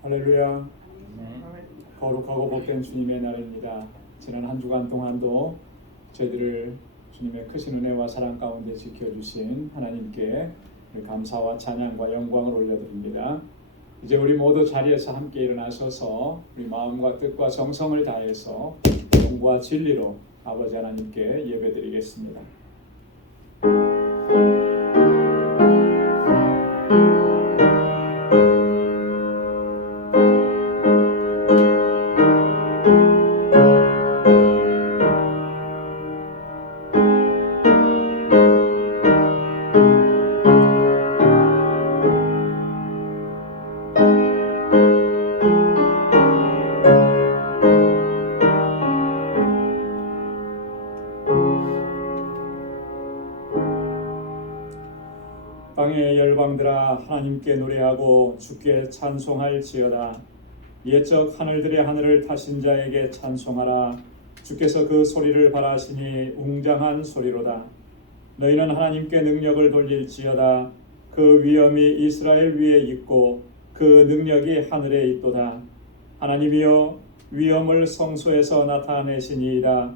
할렐루야. 거룩하고 복된 주님의 날입니다. 지난 한 주간 동안도 저희들을 주님의 크신 은혜와 사랑 가운데 지켜주신 하나님께 감사와 찬양과 영광을 올려드립니다. 이제 우리 모두 자리에서 함께 일어나셔서 우리 마음과 뜻과 정성을 다해서 영과 진리로 아버지 하나님께 예배드리겠습니다. 땅의 열방들아 하나님께 노래하고 주께 찬송할지어다. 옛적 하늘들의 하늘을 타신 자에게 찬송하라. 주께서 그 소리를 바라시니 웅장한 소리로다. 너희는 하나님께 능력을 돌릴지어다. 그 위엄이 이스라엘 위에 있고 그 능력이 하늘에 있도다. 하나님이여 위엄을 성소에서 나타내시니이다.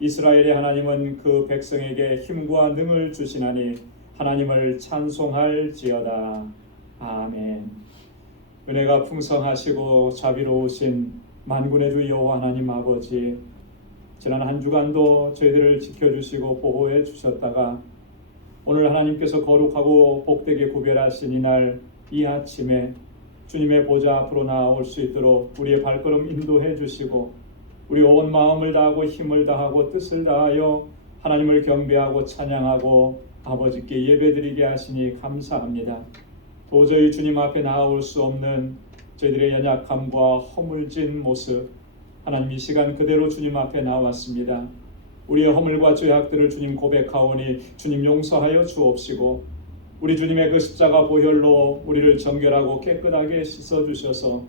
이스라엘의 하나님은 그 백성에게 힘과 능을 주시나니 하나님을 찬송할지어다. 아멘. 은혜가 풍성하시고 자비로우신 만군의 주 여호와 하나님 아버지, 지난 한 주간도 저희들을 지켜주시고 보호해 주셨다가 오늘 하나님께서 거룩하고 복되게 구별하신 이날 이 아침에 주님의 보좌 앞으로 나아올 수 있도록 우리의 발걸음 인도해 주시고 우리 온 마음을 다하고 힘을 다하고 뜻을 다하여 하나님을 경배하고 찬양하고 아버지께 예배드리게 하시니 감사합니다. 도저히 주님 앞에 나아올 수 없는 저희들의 연약함과 허물진 모습, 하나님 이 시간 그대로 주님 앞에 나왔습니다. 우리의 허물과 죄악들을 주님 고백하오니 주님 용서하여 주옵시고 우리 주님의 그 십자가 보혈로 우리를 정결하고 깨끗하게 씻어주셔서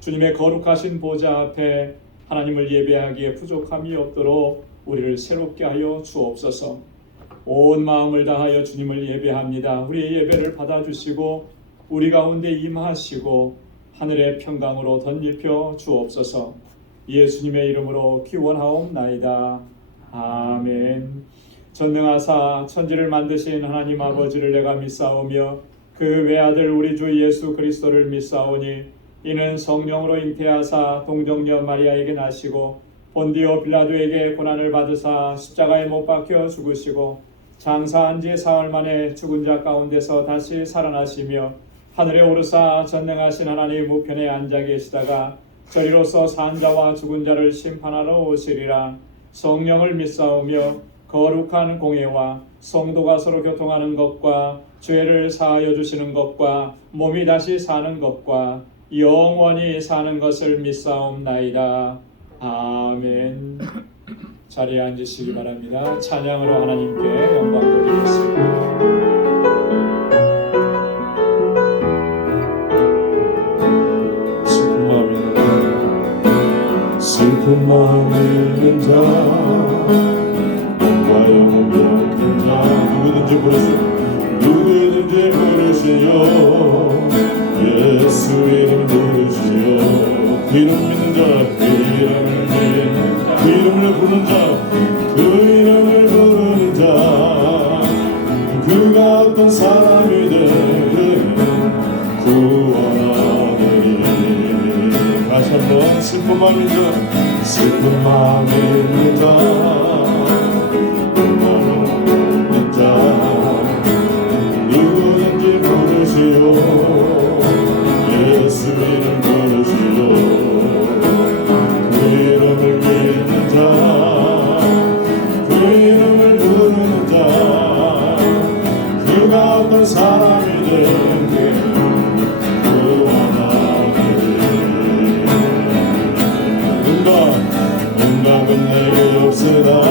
주님의 거룩하신 보좌 앞에 하나님을 예배하기에 부족함이 없도록 우리를 새롭게 하여 주옵소서. 온 마음을 다하여 주님을 예배합니다. 우리의 예배를 받아주시고 우리 가운데 임하시고 하늘의 평강으로 덧입혀 주옵소서. 예수님의 이름으로 기원하옵나이다. 아멘. 전능하사 천지를 만드신 하나님 아버지를 내가 믿사오며 그 외아들 우리 주 예수 그리스도를 믿사오니 이는 성령으로 잉태하사 동정녀 마리아에게 나시고 본디오 빌라도에게 고난을 받으사 십자가에 못 박혀 죽으시고 장사한 지 사흘 만에 죽은 자 가운데서 다시 살아나시며 하늘에 오르사 전능하신 하나님 우편에 앉아 계시다가 저리로서 산 자와 죽은 자를 심판하러 오시리라. 성령을 믿사오며 거룩한 공예와 성도가 서로 교통하는 것과 죄를 사하여 주시는 것과 몸이 다시 사는 것과 영원히 사는 것을 믿사옵나이다. 아멘. 자리에 앉으시기 바랍니다. 찬양으로 하나님께 영광 돌리겠습니다. 슬픈 마음이 있는 자, 영과 영혼이 없는 자, 누구든지 부르시오. 예수 이름 부르시오. 그 이름 믿는 자, 그 이름을 믿는 자, 그 이름을 부르는 자, 그 이름을 부르는 자, 그가 어떤 사람이든 구원하리니. 다시 한번 슬픈 마음인 자, 슬픈 마음인 자, 없는 자, 누구든지 부르시오. 예수 이름 부르시오. 그 이름을 믿는 자, 그 이름을 부르는 자, 그가 어떤 사람이든 응답은 내게 없으나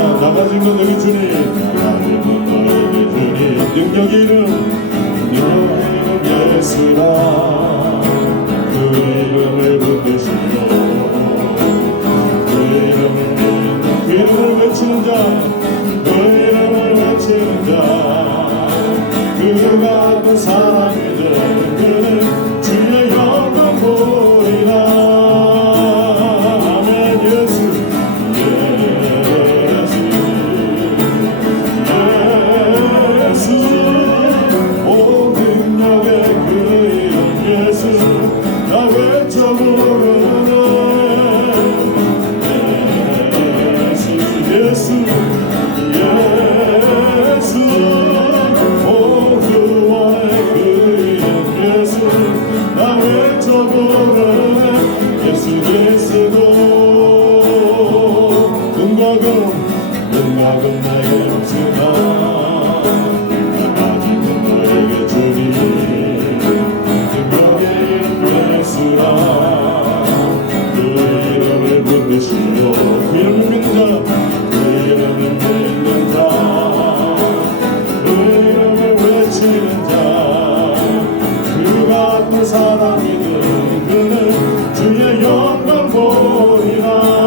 부르는 예수 그리스도 은각은 나에게 없지만 아직은 너에게 주리 능력의 이름 예수라 그 이름을 붙드시고 그 이름을 믿는 자 그 이름을 믿는 자 그 이름을 외치는 자 그 같은 사랑이든 그는 주의 영광 보리라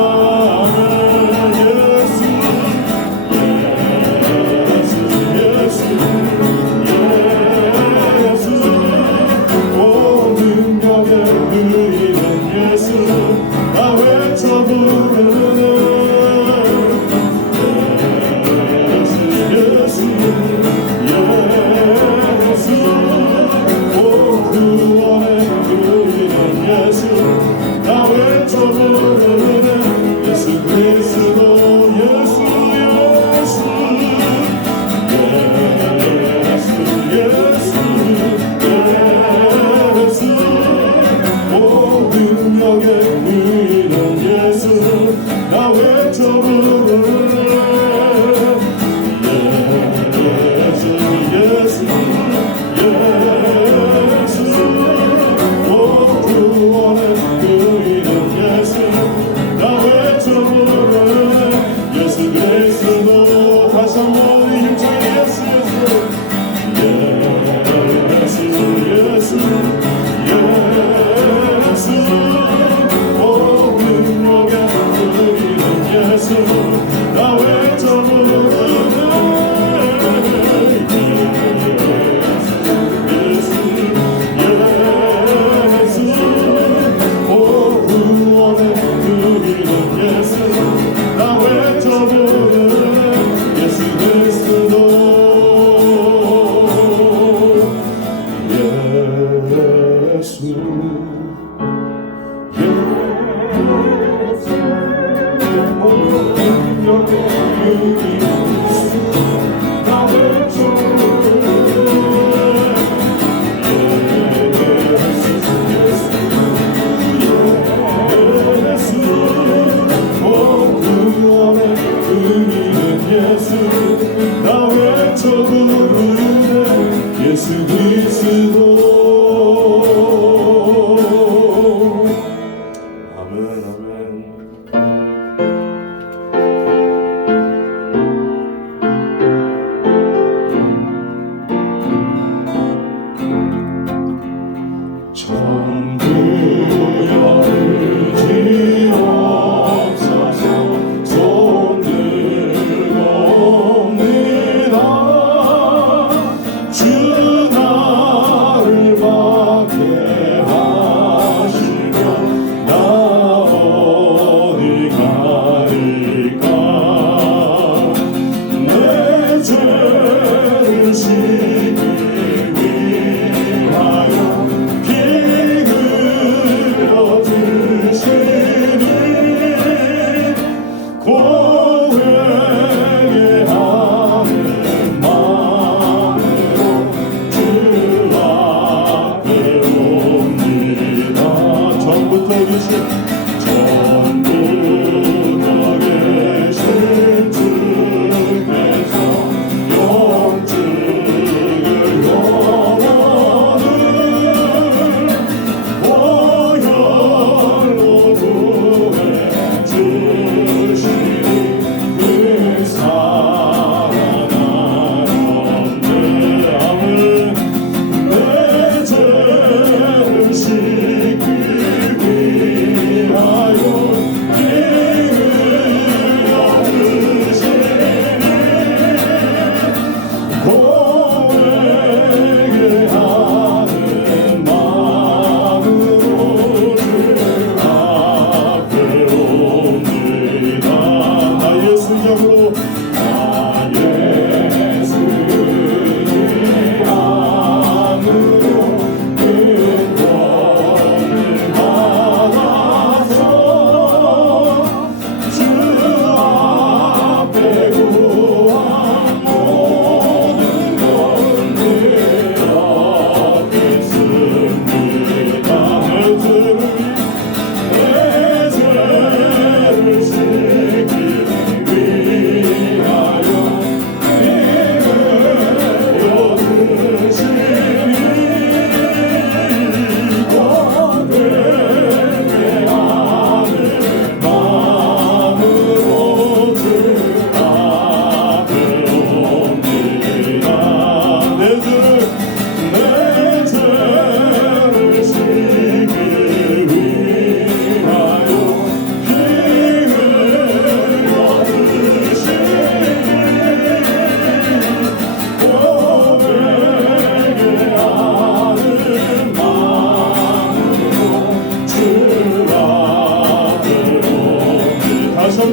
예수 그리스도 아멘 아멘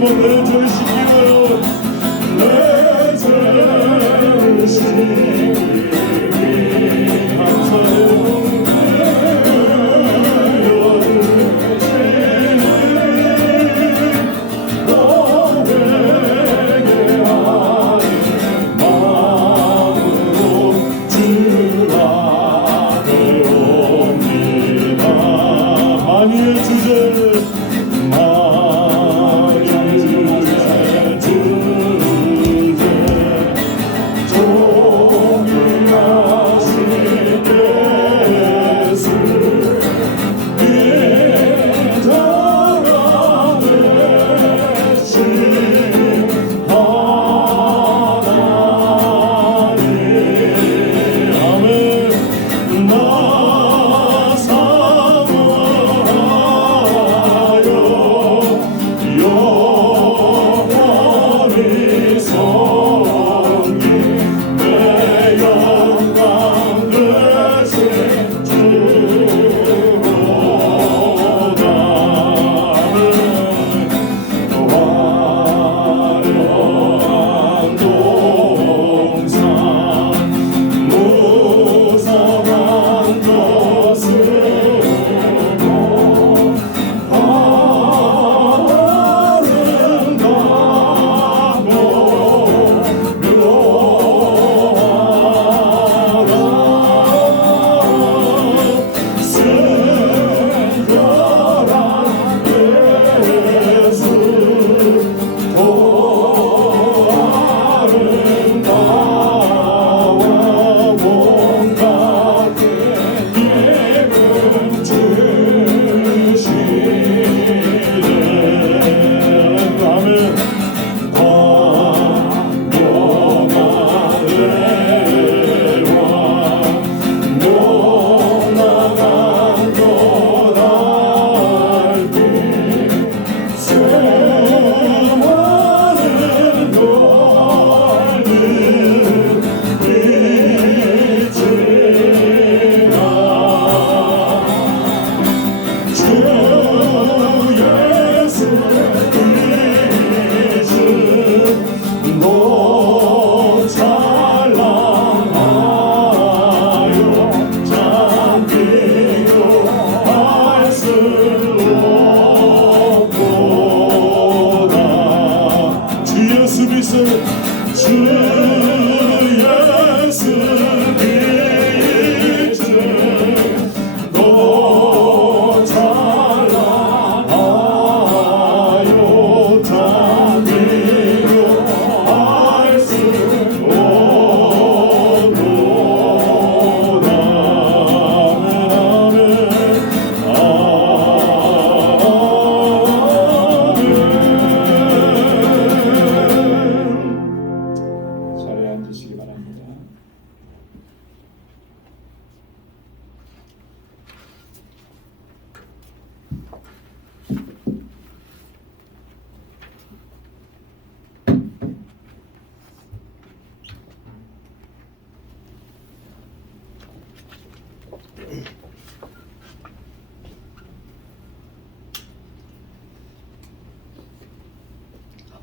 한번 내 죄를 씻기고요. 내 죄를 씻기니 감사해요. 만유의 주제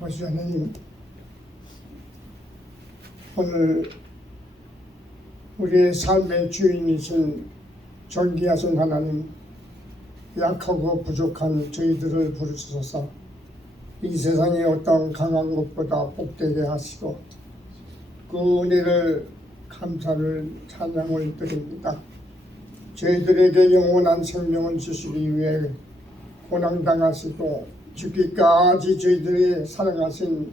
아버지 하나님, 오늘 우리의 삶의 주인이신 존귀하신 하나님, 약하고 부족한 저희들을 부르셔서 이 세상의 어떤 강한 것보다 복되게 하시고 그 은혜를 감사를 찬양을 드립니다. 저희들에게 영원한 생명을 주시기 위해 고난당하시고 죽기까지 저희들이 사랑하신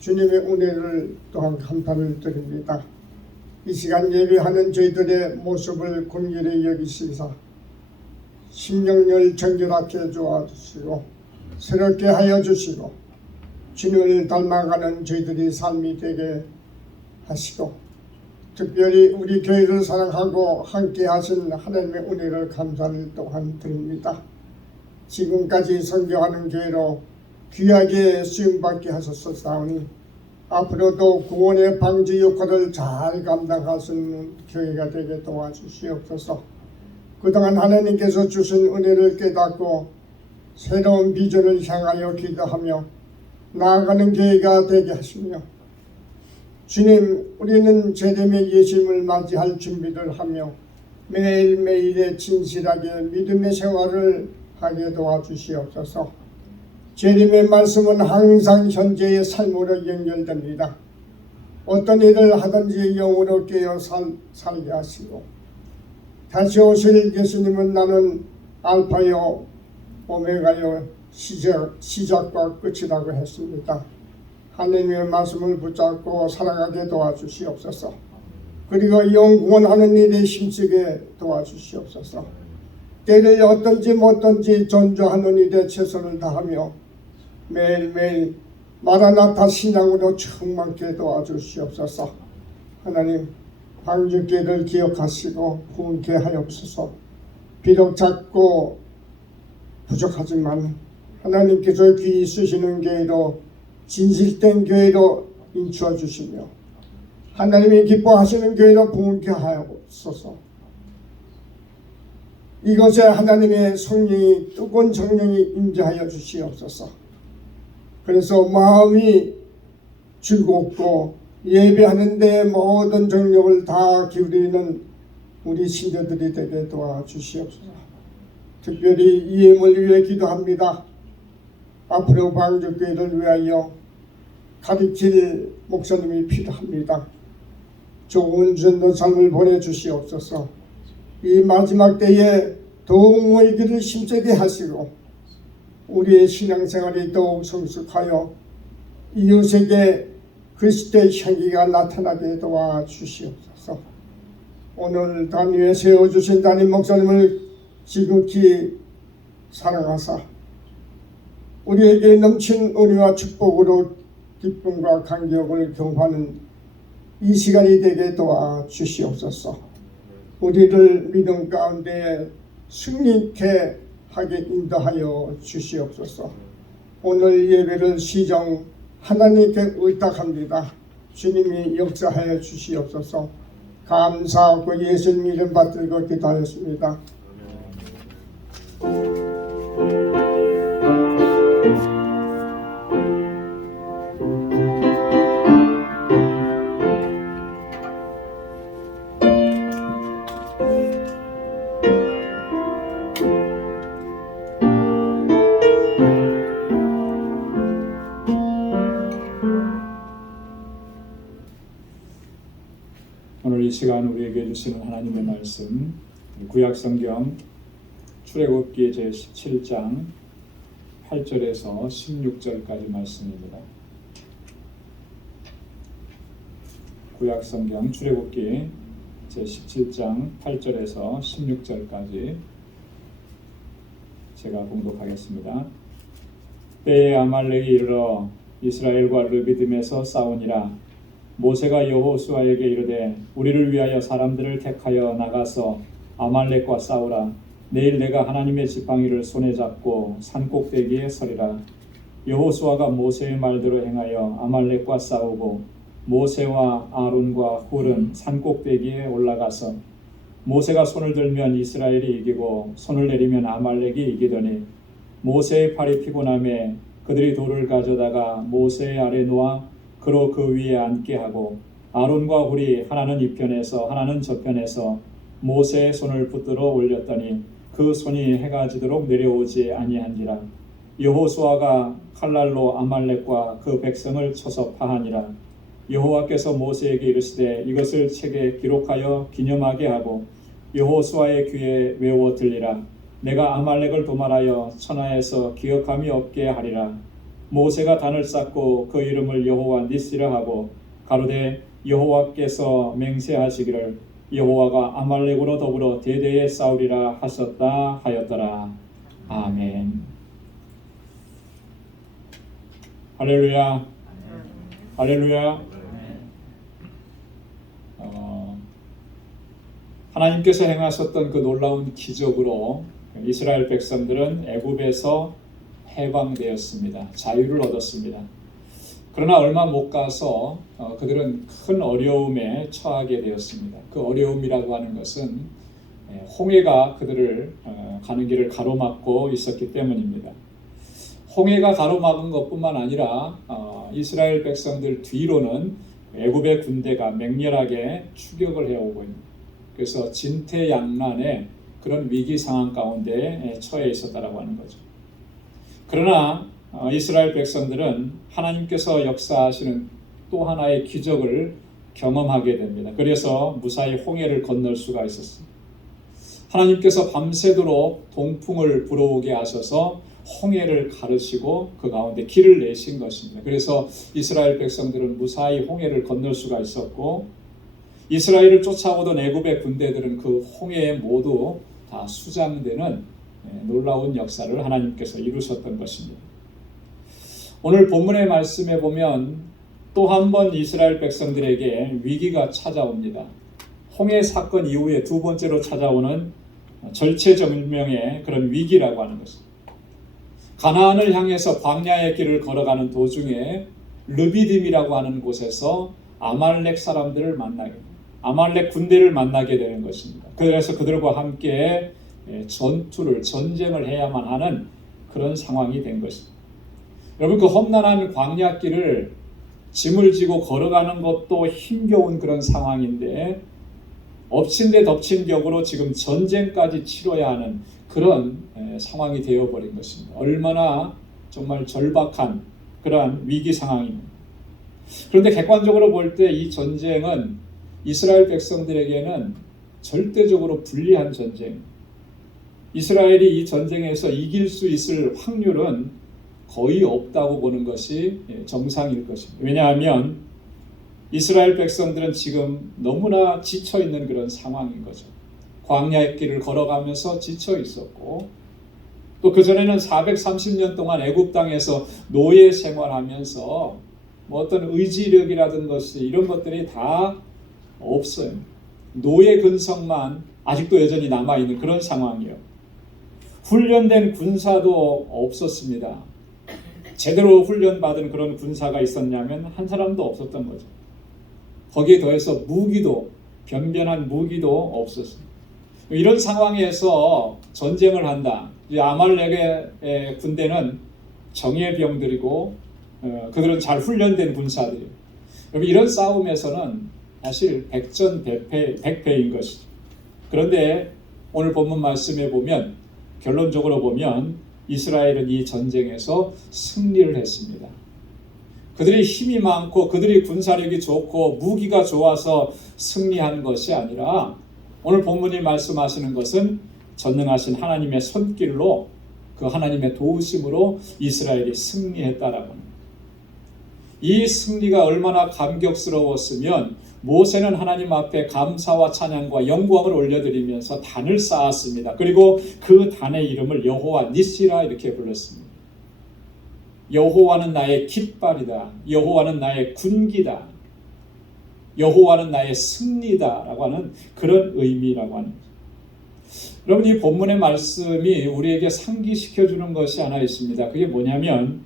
주님의 은혜를 또한 감사를 드립니다. 이 시간 예배하는 저희들의 모습을 긍휼히 여기시사 심령을 정결하게 도와주시고 새롭게 하여 주시고 주님을 닮아가는 저희들이 삶이 되게 하시고 특별히 우리 교회를 사랑하고 함께 하신 하나님의 은혜를 감사를 또한 드립니다. 지금까지 선교하는 교회로 귀하게 수용받게 하셨사오니 앞으로도 구원의 방지 역할을 잘 감당할 수 있는 교회가 되게 도와주시옵소서. 그동안 하나님께서 주신 은혜를 깨닫고 새로운 비전을 향하여 기도하며 나아가는 계기가 되게 하시며 주님, 우리는 재림의 예수님을 맞이할 준비를 하며 매일매일의 진실하게 믿음의 생활을 하게 도와주시옵소서. 재림의 말씀은 항상 현재의 삶으로 연결됩니다. 어떤 일을 하든지 영으로 깨어 살게 하시고 다시 오실 예수님은 나는 알파요 오메가요 시작과 끝이라고 했습니다. 하나님의 말씀을 붙잡고 살아가게 도와주시옵소서. 그리고 영원하는 일에 힘쓰게 도와주시옵소서. 때를 어떤지 못든지 존재하는 일에 최선을 다하며 매일매일 마라나타 신앙으로 충만케 도와주시옵소서. 하나님, 방주교회를 기억하시고 부흥케 하옵소서. 비록 작고 부족하지만 하나님께서 귀히 쓰시는 교회로 진실된 교회로 인추어 주시며 하나님이 기뻐하시는 교회로 부흥케 하옵소서. 이것에 하나님의 성령이 뜨거운 성령이 임재하여 주시옵소서. 그래서 마음이 즐겁고 예배하는 데 모든 정력을 다 기울이는 우리 신자들이 되게 도와주시옵소서. 특별히 이엠을 위해 기도합니다. 앞으로 방주교회를 위하여 가르칠 목사님이 필요합니다. 좋은 전도 삶을 보내주시옵소서. 이 마지막 때에 더욱 모이기를 힘쓰게 하시고 우리의 신앙생활이 더욱 성숙하여 이웃에게 그리스도의 향기가 나타나게 도와주시옵소서. 오늘 단위에 세워주신 담임 목사님을 지극히 사랑하사 우리에게 넘친 은혜와 축복으로 기쁨과 감격을 경험하는 이 시간이 되게 도와주시옵소서. 우리를 믿음 가운데 승리케 하게 인도하여 주시옵소서. 오늘 예배를 시정 하나님께 의탁합니다. 주님이 역사하여 주시옵소서. 감사하고 예수님 이름 받들고 기도하였습니다. 오늘 이 시간 우리에게 주시는 하나님의 말씀 구약성경 출애굽기 제17장 8절에서 16절까지 말씀입니다. 구약성경 출애굽기 제17장 8절에서 16절까지 제가 봉독하겠습니다. 때에 아말렉이 이르러 이스라엘과 르비딤에서 싸우니라. 모세가 여호수아에게 이르되 우리를 위하여 사람들을 택하여 나가서 아말렉과 싸우라. 내일 내가 하나님의 지팡이를 손에 잡고 산꼭대기에 서리라. 여호수아가 모세의 말대로 행하여 아말렉과 싸우고 모세와 아론과 훌은 산꼭대기에 올라가서 모세가 손을 들면 이스라엘이 이기고 손을 내리면 아말렉이 이기더니 모세의 팔이 피곤함에 그들이 돌을 가져다가 모세의 아래 놓아 그로 그 위에 앉게 하고 아론과 훌이 하나는 이편에서 하나는 저편에서 모세의 손을 붙들어 올렸더니 그 손이 해가 지도록 내려오지 아니한지라. 여호수아가 칼날로 아말렉과 그 백성을 쳐서 파하니라. 여호와께서 모세에게 이르시되 이것을 책에 기록하여 기념하게 하고 여호수아의 귀에 외워 들리라. 내가 아말렉을 도말하여 천하에서 기억함이 없게 하리라. 모세가 단을 쌓고 그 이름을 여호와 니시라 하고 가로되 여호와께서 맹세하시기를 여호와가 아말렉으로 더불어 대대에 싸우리라 하셨다 하였더라. 아멘. 할렐루야. 할렐루야. 하나님께서 행하셨던 그 놀라운 기적으로 이스라엘 백성들은 애굽에서 해방되었습니다. 자유를 얻었습니다. 그러나 얼마 못 가서 그들은 큰 어려움에 처하게 되었습니다. 그 어려움이라고 하는 것은 홍해가 그들을 가는 길을 가로막고 있었기 때문입니다. 홍해가 가로막은 것뿐만 아니라 이스라엘 백성들 뒤로는 애굽의 군대가 맹렬하게 추격을 해오고 있는, 그래서 진퇴양난의 그런 위기 상황 가운데 처해 있었다라고 하는 거죠. 그러나 이스라엘 백성들은 하나님께서 역사하시는 또 하나의 기적을 경험하게 됩니다. 그래서 무사히 홍해를 건널 수가 있었습니다. 하나님께서 밤새도록 동풍을 불어오게 하셔서 홍해를 가르시고 그 가운데 길을 내신 것입니다. 그래서 이스라엘 백성들은 무사히 홍해를 건널 수가 있었고, 이스라엘을 쫓아오던 애굽의 군대들은 그 홍해에 모두 다 수장되는 놀라운 역사를 하나님께서 이루셨던 것입니다. 오늘 본문의 말씀에 보면 또 한 번 이스라엘 백성들에게 위기가 찾아옵니다. 홍해 사건 이후에 두 번째로 찾아오는 절체절명의 그런 위기라고 하는 것입니다. 가나안을 향해서 광야의 길을 걸어가는 도중에 르비딤이라고 하는 곳에서 아말렉 사람들을 만나게 됩니다. 아말렉 군대를 만나게 되는 것입니다. 그래서 그들과 함께 전쟁을 해야만 하는 그런 상황이 된 것입니다. 여러분, 그 험난한 광야길을 짐을 지고 걸어가는 것도 힘겨운 그런 상황인데, 엎친 데 덮친 격으로 지금 전쟁까지 치러야 하는 그런 상황이 되어버린 것입니다. 얼마나 정말 절박한 그러한 위기 상황입니다. 그런데 객관적으로 볼 때 이 전쟁은 이스라엘 백성들에게는 절대적으로 불리한 전쟁, 이스라엘이 이 전쟁에서 이길 수 있을 확률은 거의 없다고 보는 것이 정상일 것입니다. 왜냐하면 이스라엘 백성들은 지금 너무나 지쳐있는 그런 상황인 거죠. 광야의 길을 걸어가면서 지쳐 있었고, 또 그전에는 430년 동안 애굽 땅에서 노예 생활하면서 어떤 의지력이라든 것이 이런 것들이 다 없어요. 노예 근성만 아직도 여전히 남아있는 그런 상황이에요. 훈련된 군사도 없었습니다. 제대로 훈련받은 그런 군사가 있었냐면 한 사람도 없었던 거죠. 거기에 더해서 무기도, 변변한 무기도 없었습니다. 이런 상황에서 전쟁을 한다. 아말렉의 군대는 정예병들이고 그들은 잘 훈련된 군사들이에요. 이런 싸움에서는 사실 백전백패인 것이죠. 그런데 오늘 본문 말씀에 보면, 결론적으로 보면 이스라엘은 이 전쟁에서 승리를 했습니다. 그들이 힘이 많고 그들이 군사력이 좋고 무기가 좋아서 승리한 것이 아니라, 오늘 본문이 말씀하시는 것은 전능하신 하나님의 손길로, 그 하나님의 도우심으로 이스라엘이 승리했다라고 합니다. 이 승리가 얼마나 감격스러웠으면 모세는 하나님 앞에 감사와 찬양과 영광을 올려드리면서 단을 쌓았습니다. 그리고 그 단의 이름을 여호와 니시라 이렇게 불렀습니다. 여호와는 나의 깃발이다. 여호와는 나의 군기다. 여호와는 나의 승리다 라고 하는 그런 의미라고 하는 거죠. 여러분, 이 본문의 말씀이 우리에게 상기시켜주는 것이 하나 있습니다. 그게 뭐냐면,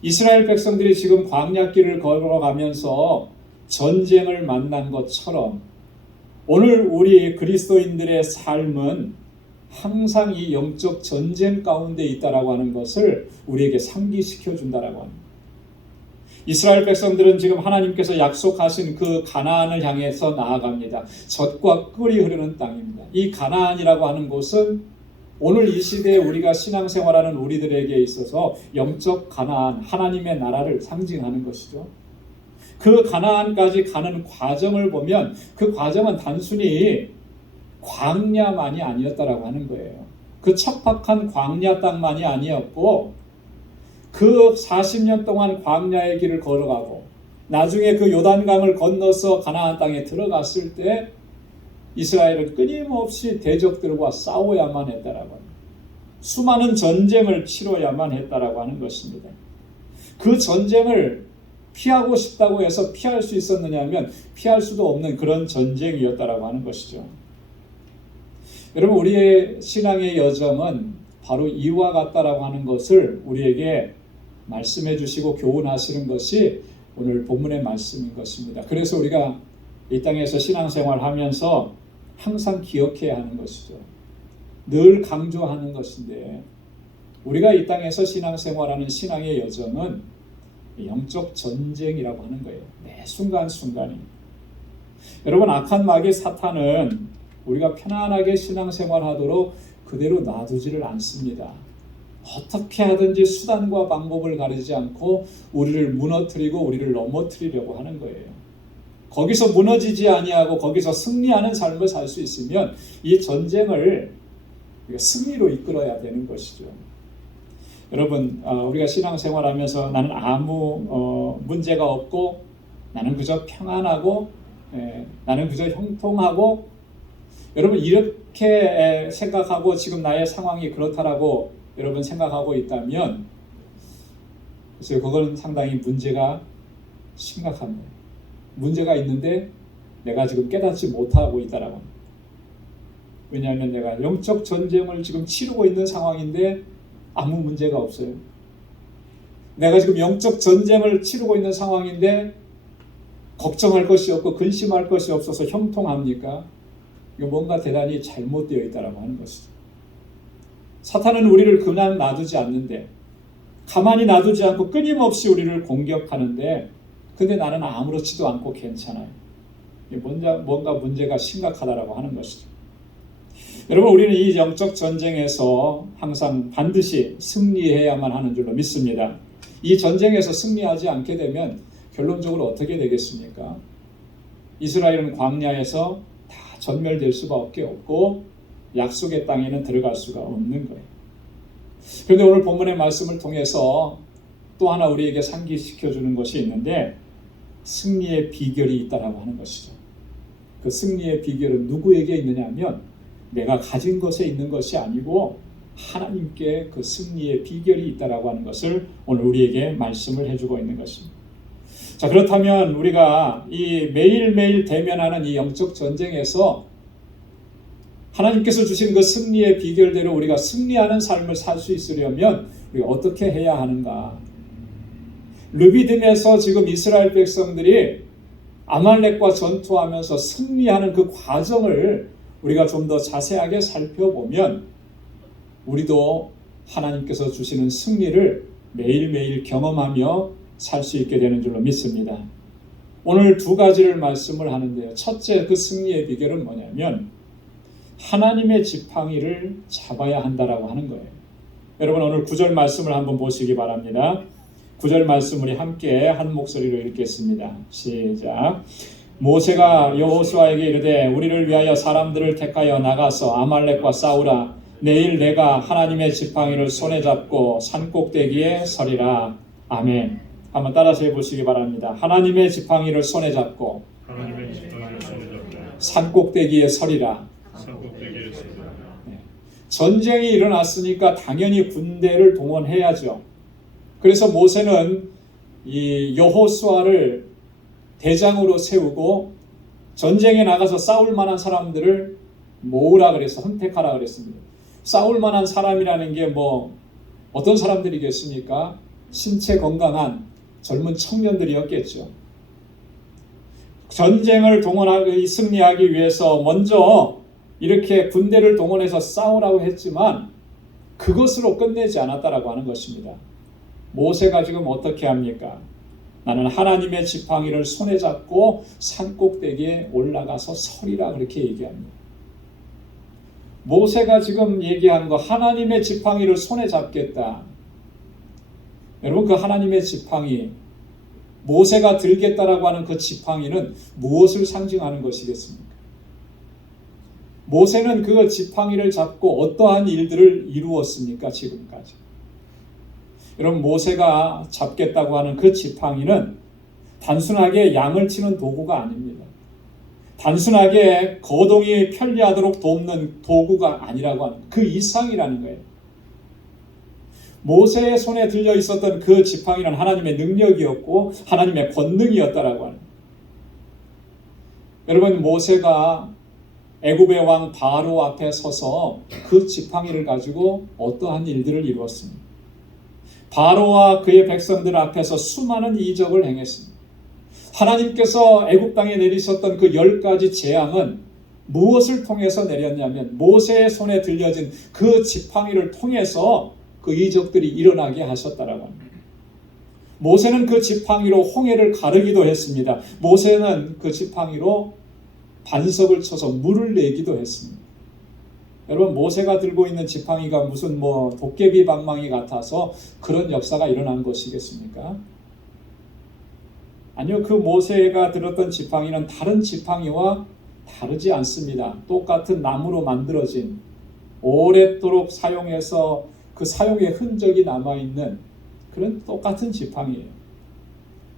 이스라엘 백성들이 지금 광야길을 걸어가면서 전쟁을 만난 것처럼 오늘 우리 그리스도인들의 삶은 항상 이 영적 전쟁 가운데 있다라고 하는 것을 우리에게 상기시켜 준다라고 합니다. 이스라엘 백성들은 지금 하나님께서 약속하신 그 가나안을 향해서 나아갑니다. 젖과 꿀이 흐르는 땅입니다. 이 가나안이라고 하는 곳은 오늘 이 시대에 우리가 신앙생활하는 우리들에게 있어서 영적 가나안, 하나님의 나라를 상징하는 것이죠. 그 가나안까지 가는 과정을 보면 그 과정은 단순히 광야만이 아니었다라고 하는 거예요. 그 척박한 광야 땅만이 아니었고, 그 40년 동안 광야의 길을 걸어가고 나중에 그 요단강을 건너서 가나안 땅에 들어갔을 때 이스라엘은 끊임없이 대적들과 싸워야만 했다라고 합니다. 수많은 전쟁을 치러야만 했다라고 하는 것입니다. 그 전쟁을 피하고 싶다고 해서 피할 수 있었느냐 하면 피할 수도 없는 그런 전쟁이었다라고 하는 것이죠. 여러분, 우리의 신앙의 여정은 바로 이와 같다라고 하는 것을 우리에게 말씀해 주시고 교훈하시는 것이 오늘 본문의 말씀인 것입니다. 그래서 우리가 이 땅에서 신앙생활하면서 항상 기억해야 하는 것이죠. 늘 강조하는 것인데, 우리가 이 땅에서 신앙생활하는 신앙의 여정은 영적 전쟁이라고 하는 거예요. 매 순간순간이. 여러분, 악한 마귀 사탄은 우리가 편안하게 신앙생활하도록 그대로 놔두지를 않습니다. 어떻게 하든지 수단과 방법을 가리지 않고 우리를 무너뜨리고 우리를 넘어뜨리려고 하는 거예요. 거기서 무너지지 아니하고 거기서 승리하는 삶을 살 수 있으면 이 전쟁을 승리로 이끌어야 되는 것이죠. 여러분, 우리가 신앙생활하면서 나는 아무 문제가 없고 나는 그저 평안하고 나는 그저 형통하고, 여러분 이렇게 생각하고 지금 나의 상황이 그렇다라고 여러분 생각하고 있다면 그래서 그건 상당히 문제가 심각합니다. 문제가 있는데 내가 지금 깨닫지 못하고 있다라고 합니다. 왜냐하면 내가 영적 전쟁을 지금 치르고 있는 상황인데 아무 문제가 없어요. 내가 지금 영적 전쟁을 치르고 있는 상황인데 걱정할 것이 없고 근심할 것이 없어서 형통합니까? 이거 뭔가 대단히 잘못되어 있다라고 하는 것이죠. 사탄은 우리를 그냥 놔두지 않는데, 가만히 놔두지 않고 끊임없이 우리를 공격하는데, 근데 나는 아무렇지도 않고 괜찮아요. 뭔가 문제가 심각하다라고 하는 것이죠. 여러분, 우리는 이 영적 전쟁에서 항상 반드시 승리해야만 하는 줄로 믿습니다. 이 전쟁에서 승리하지 않게 되면 결론적으로 어떻게 되겠습니까? 이스라엘은 광야에서 다 전멸될 수밖에 없고 약속의 땅에는 들어갈 수가 없는 거예요. 그런데 오늘 본문의 말씀을 통해서 또 하나 우리에게 상기시켜주는 것이 있는데, 승리의 비결이 있다라고 하는 것이죠. 그 승리의 비결은 누구에게 있느냐 하면 내가 가진 것에 있는 것이 아니고 하나님께 그 승리의 비결이 있다라고 하는 것을 오늘 우리에게 말씀을 해주고 있는 것입니다. 자, 그렇다면 우리가 이 매일매일 대면하는 이 영적 전쟁에서 하나님께서 주신 그 승리의 비결대로 우리가 승리하는 삶을 살 수 있으려면 우리가 어떻게 해야 하는가? 르비딤에서 지금 이스라엘 백성들이 아말렉과 전투하면서 승리하는 그 과정을 우리가 좀 더 자세하게 살펴보면 우리도 하나님께서 주시는 승리를 매일매일 경험하며 살 수 있게 되는 줄로 믿습니다. 오늘 두 가지를 말씀을 하는데요. 첫째, 그 승리의 비결은 뭐냐면 하나님의 지팡이를 잡아야 한다라고 하는 거예요. 여러분, 오늘 9절 말씀을 한번 보시기 바랍니다. 9절 말씀 우리 함께 한 목소리로 읽겠습니다. 시작. 모세가 여호수아에게 이르되 우리를 위하여 사람들을 택하여 나가서 아말렉과 싸우라. 내일 내가 하나님의 지팡이를 손에 잡고 산꼭대기에 서리라. 아멘. 한번 따라서 해보시기 바랍니다. 하나님의 지팡이를 손에 잡고 산꼭대기에 서리라. 네. 전쟁이 일어났으니까 당연히 군대를 동원해야죠. 그래서 모세는 이 여호수아를 대장으로 세우고 전쟁에 나가서 싸울 만한 사람들을 모으라 그래서 선택하라 그랬습니다. 싸울 만한 사람이라는 게 어떤 사람들이겠습니까? 신체 건강한 젊은 청년들이었겠죠. 전쟁을 동원하기 승리하기 위해서 먼저 이렇게 군대를 동원해서 싸우라고 했지만 그것으로 끝내지 않았다라고 하는 것입니다. 모세가 지금 어떻게 합니까? 나는 하나님의 지팡이를 손에 잡고 산꼭대기에 올라가서 서리라 그렇게 얘기합니다. 모세가 지금 얘기한 거 하나님의 지팡이를 손에 잡겠다. 여러분, 그 하나님의 지팡이, 모세가 들겠다라고 하는 그 지팡이는 무엇을 상징하는 것이겠습니까? 모세는 그 지팡이를 잡고 어떠한 일들을 이루었습니까? 지금까지. 여러분, 모세가 잡겠다고 하는 그 지팡이는 단순하게 양을 치는 도구가 아닙니다. 단순하게 거동이 편리하도록 돕는 도구가 아니라고 하는 그 이상이라는 거예요. 모세의 손에 들려 있었던 그 지팡이는 하나님의 능력이었고 하나님의 권능이었다라고 하는. 여러분, 모세가 애굽의 왕 바로 앞에 서서 그 지팡이를 가지고 어떠한 일들을 이루었습니까? 바로와 그의 백성들 앞에서 수많은 이적을 행했습니다. 하나님께서 애굽 땅에 내리셨던 그 10가지 재앙은 무엇을 통해서 내렸냐면 모세의 손에 들려진 그 지팡이를 통해서 그 이적들이 일어나게 하셨다라고 합니다. 모세는 그 지팡이로 홍해를 가르기도 했습니다. 모세는 그 지팡이로 반석을 쳐서 물을 내기도 했습니다. 여러분, 모세가 들고 있는 지팡이가 무슨 도깨비 방망이 같아서 그런 역사가 일어난 것이겠습니까? 아니요, 그 모세가 들었던 지팡이는 다른 지팡이와 다르지 않습니다. 똑같은 나무로 만들어진, 오랫도록 사용해서 그 사용의 흔적이 남아있는 그런 똑같은 지팡이에요.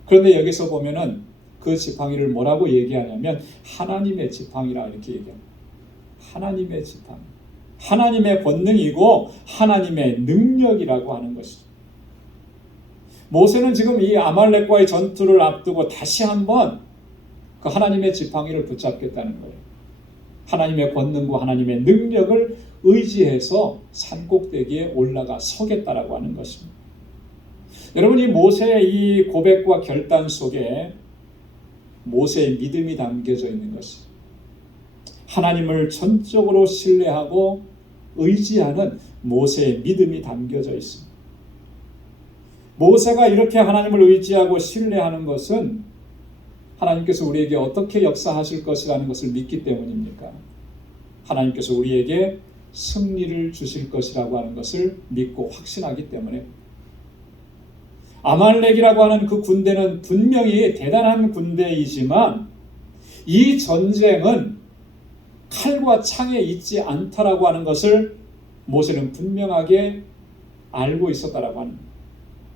그런데 여기서 보면은 그 지팡이를 뭐라고 얘기하냐면 하나님의 지팡이라 이렇게 얘기합니다. 하나님의 지팡이. 하나님의 권능이고 하나님의 능력이라고 하는 것이죠. 모세는 지금 이 아말렉과의 전투를 앞두고 다시 한번 그 하나님의 지팡이를 붙잡겠다는 거예요. 하나님의 권능과 하나님의 능력을 의지해서 산꼭대기에 올라가 서겠다라고 하는 것입니다. 여러분, 이 모세의 이 고백과 결단 속에 모세의 믿음이 담겨져 있는 것이죠. 하나님을 전적으로 신뢰하고 의지하는 모세의 믿음이 담겨져 있습니다. 모세가 이렇게 하나님을 의지하고 신뢰하는 것은 하나님께서 우리에게 어떻게 역사하실 것이라는 것을 믿기 때문입니까? 하나님께서 우리에게 승리를 주실 것이라고 하는 것을 믿고 확신하기 때문에. 아말렉이라고 하는 그 군대는 분명히 대단한 군대이지만 이 전쟁은 칼과 창에 있지 않다라고 하는 것을 모세는 분명하게 알고 있었다라고 하는 거예요.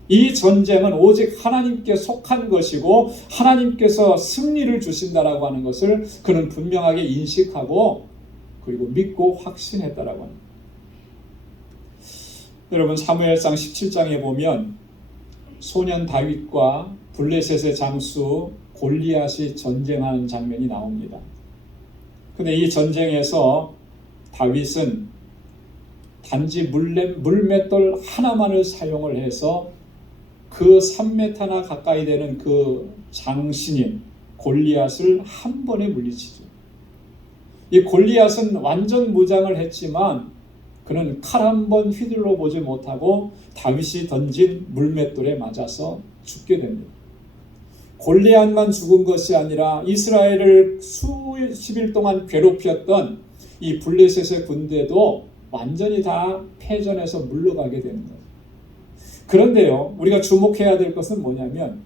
이 전쟁은 오직 하나님께 속한 것이고 하나님께서 승리를 주신다라고 하는 것을 그는 분명하게 인식하고 그리고 믿고 확신했다라고 합니다. 여러분, 사무엘상 17장에 보면 소년 다윗과 블레셋의 장수 골리앗이 전쟁하는 장면이 나옵니다. 근데 이 전쟁에서 다윗은 단지 물맷돌 하나만을 사용을 해서 그 3m나 가까이 되는 그 장신인 골리앗을 한 번에 물리치죠. 이 골리앗은 완전 무장을 했지만 그는 칼 한 번 휘둘러 보지 못하고 다윗이 던진 물맷돌에 맞아서 죽게 됩니다. 골리앗만 죽은 것이 아니라 이스라엘을 수십일 동안 괴롭혔던 이 블레셋의 군대도 완전히 다 패전해서 물러가게 되는 거예요. 그런데요, 우리가 주목해야 될 것은 뭐냐면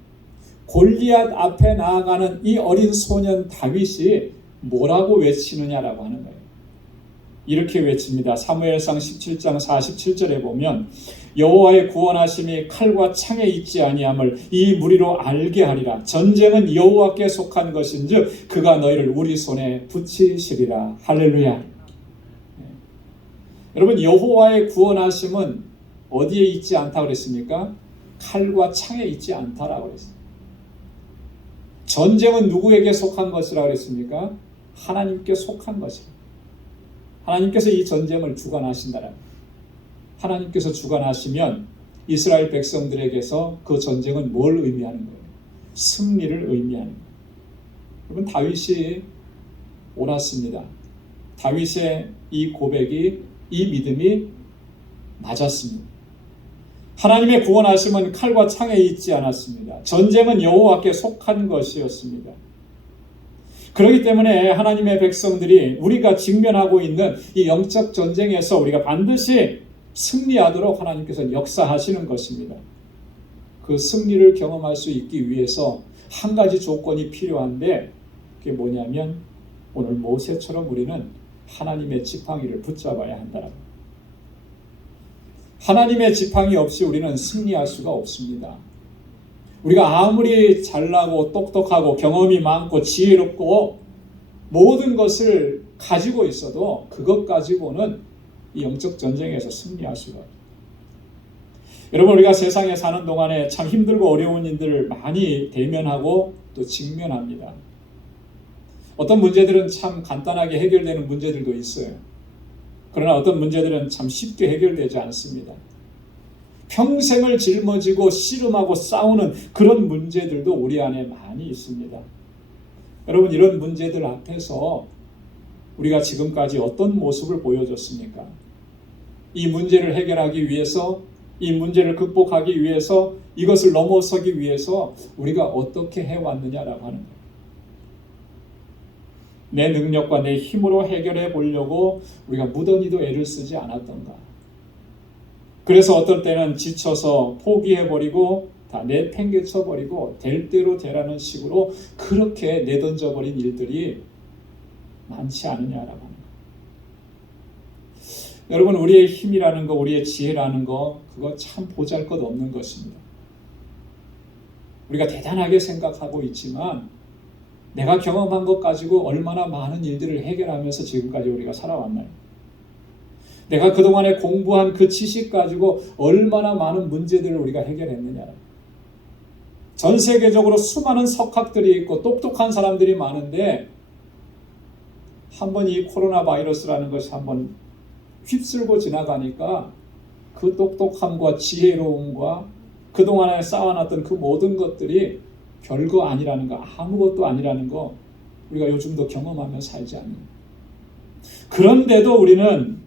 골리앗 앞에 나아가는 이 어린 소년 다윗이 뭐라고 외치느냐라고 하는 거예요. 이렇게 외칩니다. 사무엘상 17장 47절에 보면 여호와의 구원하심이 칼과 창에 있지 아니함을 이 무리로 알게 하리라. 전쟁은 여호와께 속한 것인즉 그가 너희를 우리 손에 붙이시리라. 할렐루야. 네. 여러분, 여호와의 구원하심은 어디에 있지 않다고 그랬습니까? 칼과 창에 있지 않다라고 그랬어요. 전쟁은 누구에게 속한 것이라고 그랬습니까? 하나님께 속한 것이에요. 하나님께서 이 전쟁을 주관하신다라고. 하나님께서 주관하시면 이스라엘 백성들에게서 그 전쟁은 뭘 의미하는 거예요? 승리를 의미하는 거예요. 여러분, 다윗이 옳았습니다. 다윗의 이 고백이, 이 믿음이 맞았습니다. 하나님의 구원하심은 칼과 창에 있지 않았습니다. 전쟁은 여호와께 속한 것이었습니다. 그렇기 때문에 하나님의 백성들이 우리가 직면하고 있는 이 영적 전쟁에서 우리가 반드시 승리하도록 하나님께서 역사하시는 것입니다. 그 승리를 경험할 수 있기 위해서 한 가지 조건이 필요한데 그게 뭐냐면 오늘 모세처럼 우리는 하나님의 지팡이를 붙잡아야 한다라고. 하나님의 지팡이 없이 우리는 승리할 수가 없습니다. 우리가 아무리 잘나고 똑똑하고 경험이 많고 지혜롭고 모든 것을 가지고 있어도 그것 가지고는 이 영적 전쟁에서 승리할 수가 없어요. 여러분, 우리가 세상에 사는 동안에 참 힘들고 어려운 일들을 많이 대면하고 또 직면합니다. 어떤 문제들은 참 간단하게 해결되는 문제들도 있어요. 그러나 어떤 문제들은 참 쉽게 해결되지 않습니다. 평생을 짊어지고 씨름하고 싸우는 그런 문제들도 우리 안에 많이 있습니다. 여러분, 이런 문제들 앞에서 우리가 지금까지 어떤 모습을 보여줬습니까? 이 문제를 해결하기 위해서 이 문제를 극복하기 위해서, 이것을 넘어서기 위해서 우리가 어떻게 해왔느냐라고 하는 거예요. 내 능력과 내 힘으로 해결해 보려고 우리가 무던히도 애를 쓰지 않았던가. 그래서 어떨 때는 지쳐서 포기해버리고 다 내팽개쳐버리고 될 대로 되라는 식으로 그렇게 내던져버린 일들이 많지 않느냐라고 하는 거예요. 여러분, 우리의 힘이라는 거, 우리의 지혜라는 거, 그거 참 보잘것없는 것입니다. 우리가 대단하게 생각하고 있지만 내가 경험한 것 가지고 얼마나 많은 일들을 해결하면서 지금까지 우리가 살아왔나요? 내가 그동안에 공부한 그 지식 가지고 얼마나 많은 문제들을 우리가 해결했느냐. 전 세계적으로 수많은 석학들이 있고 똑똑한 사람들이 많은데 한번 이 코로나 바이러스라는 것이 한번 휩쓸고 지나가니까 그 똑똑함과 지혜로움과 그동안에 쌓아놨던 그 모든 것들이 별거 아니라는 거, 아무것도 아니라는 거 우리가 요즘도 경험하며 살지 않는. 그런데도 우리는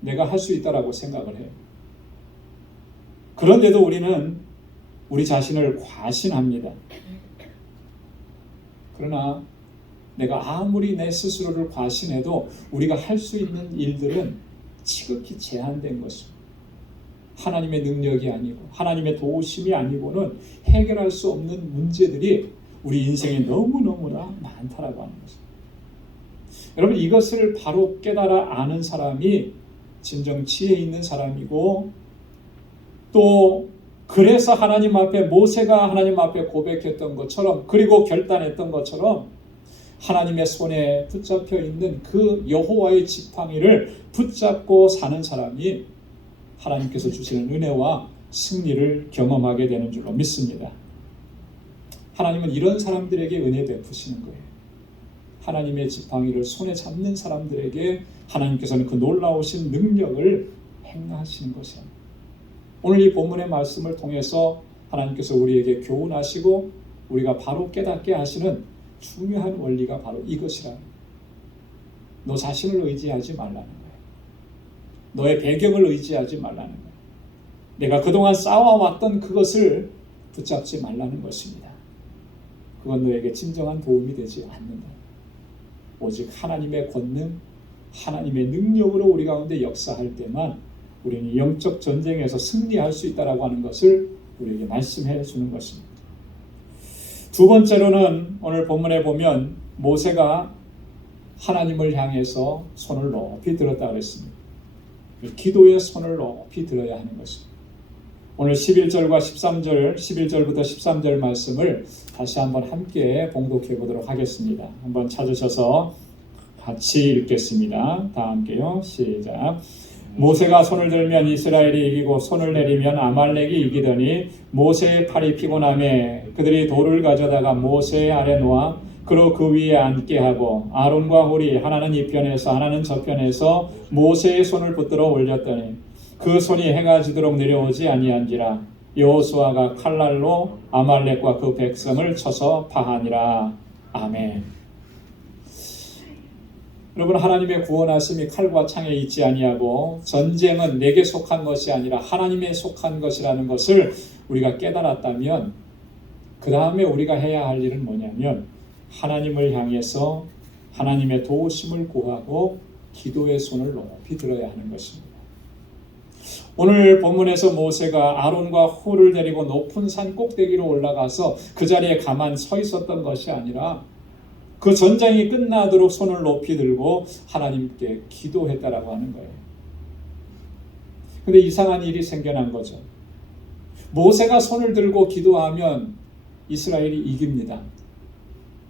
내가 할 수 있다라고 생각을 해요. 그런데도 우리는 우리 자신을 과신합니다. 그러나 내가 아무리 내 스스로를 과신해도 우리가 할 수 있는 일들은 지극히 제한된 것입니다. 하나님의 능력이 아니고 하나님의 도우심이 아니고는 해결할 수 없는 문제들이 우리 인생에 너무너무나 많다라고 하는 것입니다. 여러분, 이것을 바로 깨달아 아는 사람이 진정 지혜 있는 사람이고, 또 그래서 하나님 앞에 모세가 하나님 앞에 고백했던 것처럼, 그리고 결단했던 것처럼 하나님의 손에 붙잡혀 있는 그 여호와의 지팡이를 붙잡고 사는 사람이 하나님께서 주시는 은혜와 승리를 경험하게 되는 줄로 믿습니다. 하나님은 이런 사람들에게 은혜 베푸시는 거예요. 하나님의 지팡이를 손에 잡는 사람들에게 하나님께서는 그 놀라우신 능력을 행하시는 것이야. 오늘 이 본문의 말씀을 통해서 하나님께서 우리에게 교훈하시고 우리가 바로 깨닫게 하시는 중요한 원리가 바로 이것이라. 너 자신을 의지하지 말라는 거예요. 너의 배경을 의지하지 말라는 거예요. 내가 그동안 쌓아왔던 그것을 붙잡지 말라는 것입니다. 그건 너에게 진정한 도움이 되지 않는다. 오직 하나님의 권능, 하나님의 능력으로 우리 가운데 역사할 때만 우리는 영적 전쟁에서 승리할 수 있다라고 하는 것을 우리에게 말씀해 주는 것입니다. 두 번째로는 오늘 본문에 보면 모세가 하나님을 향해서 손을 높이 들었다 그랬습니다. 기도의 손을 높이 들어야 하는 것입니다. 오늘 11절과 13절, 11절부터 13절 말씀을 다시 한번 함께 봉독해 보도록 하겠습니다. 한번 찾으셔서 같이 읽겠습니다. 다 함께요. 시작. 모세가 손을 들면 이스라엘이 이기고 손을 내리면 아말렉이 이기더니 모세의 팔이 피곤하매 그들이 돌을 가져다가 모세 아래 놓아 그로 그 위에 앉게 하고 아론과 홀이 하나는 이 편에서 하나는 저 편에서 모세의 손을 붙들어 올렸더니 그 손이 해가 지도록 내려오지 아니한지라. 여호수아가 칼날로 아말렉과 그 백성을 쳐서 파하니라. 아멘. 여러분, 하나님의 구원하심이 칼과 창에 있지 아니하고 전쟁은 내게 속한 것이 아니라 하나님에 속한 것이라는 것을 우리가 깨달았다면 그 다음에 우리가 해야 할 일은 뭐냐면 하나님을 향해서 하나님의 도우심을 구하고 기도의 손을 높이 들어야 하는 것입니다. 오늘 본문에서 모세가 아론과 홀을 데리고 높은 산 꼭대기로 올라가서 그 자리에 가만 서 있었던 것이 아니라 그 전쟁이 끝나도록 손을 높이 들고 하나님께 기도했다라고 하는 거예요. 근데 이상한 일이 생겨난 거죠. 모세가 손을 들고 기도하면 이스라엘이 이깁니다.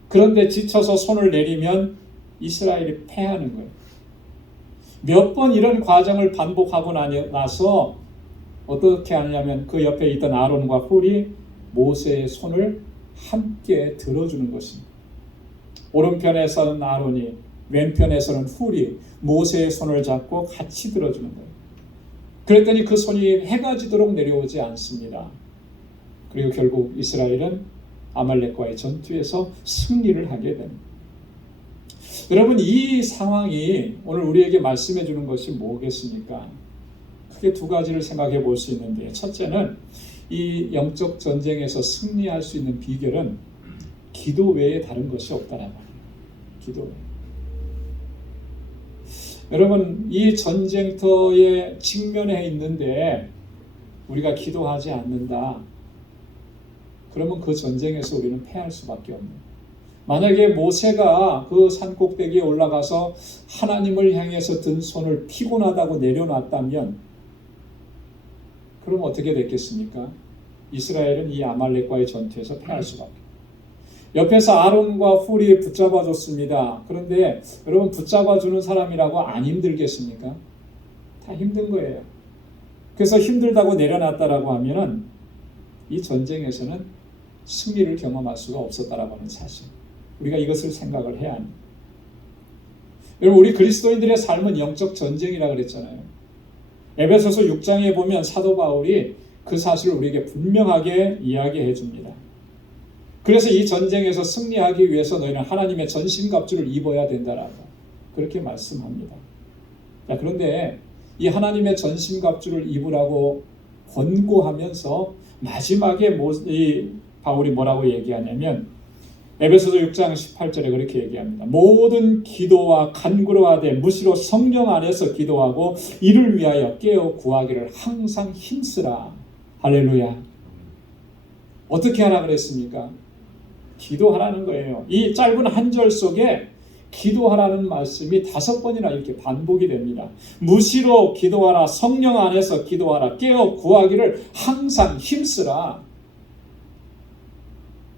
그런데 지쳐서 손을 내리면 이스라엘이 패하는 거예요. 몇 번 이런 과정을 반복하고 나서 어떻게 하냐면 그 옆에 있던 아론과 홀이 모세의 손을 함께 들어주는 것입니다. 오른편에서는 아론이, 왼편에서는 훌이 모세의 손을 잡고 같이 들어주는 거예요. 그랬더니 그 손이 해가 지도록 내려오지 않습니다. 그리고 결국 이스라엘은 아말렉과의 전투에서 승리를 하게 됩니다. 여러분, 이 상황이 오늘 우리에게 말씀해 주는 것이 뭐겠습니까? 크게 두 가지를 생각해 볼 수 있는데, 첫째는 이 영적 전쟁에서 승리할 수 있는 비결은 기도 외에 다른 것이 없다는 말이에요. 기도 외에. 여러분, 이 전쟁터에 직면해 있는데 우리가 기도하지 않는다, 그러면 그 전쟁에서 우리는 패할 수밖에 없는 거예요. 만약에 모세가 그 산꼭대기에 올라가서 하나님을 향해서 든 손을 피곤하다고 내려놨다면, 그럼 어떻게 됐겠습니까? 이스라엘은 이 아말렉과의 전투에서 패할 수밖에 없어요. 옆에서 아론과 훌이 붙잡아줬습니다. 그런데 여러분, 붙잡아주는 사람이라고 안 힘들겠습니까? 다 힘든 거예요. 그래서 힘들다고 내려놨다라고 하면은 이 전쟁에서는 승리를 경험할 수가 없었다라고 하는 사실, 우리가 이것을 생각을 해야 합니다. 여러분, 우리 그리스도인들의 삶은 영적 전쟁이라 그랬잖아요. 에베소서 6장에 보면 사도 바울이 그 사실을 우리에게 분명하게 이야기해 줍니다. 그래서 이 전쟁에서 승리하기 위해서 너희는 하나님의 전신갑주를 입어야 된다라고 그렇게 말씀합니다. 자, 그런데 이 하나님의 전신갑주를 입으라고 권고하면서 마지막에 이 바울이 뭐라고 얘기하냐면, 에베소서 6장 18절에 그렇게 얘기합니다. 모든 기도와 간구로 하되 무시로 성령 안에서 기도하고 이를 위하여 깨어 구하기를 항상 힘쓰라. 할렐루야. 어떻게 하라 그랬습니까? 기도하라는 거예요. 이 짧은 한 절 속에 기도하라는 말씀이 5번이나 이렇게 반복이 됩니다. 무시로 기도하라, 성령 안에서 기도하라, 깨어 구하기를 항상 힘쓰라.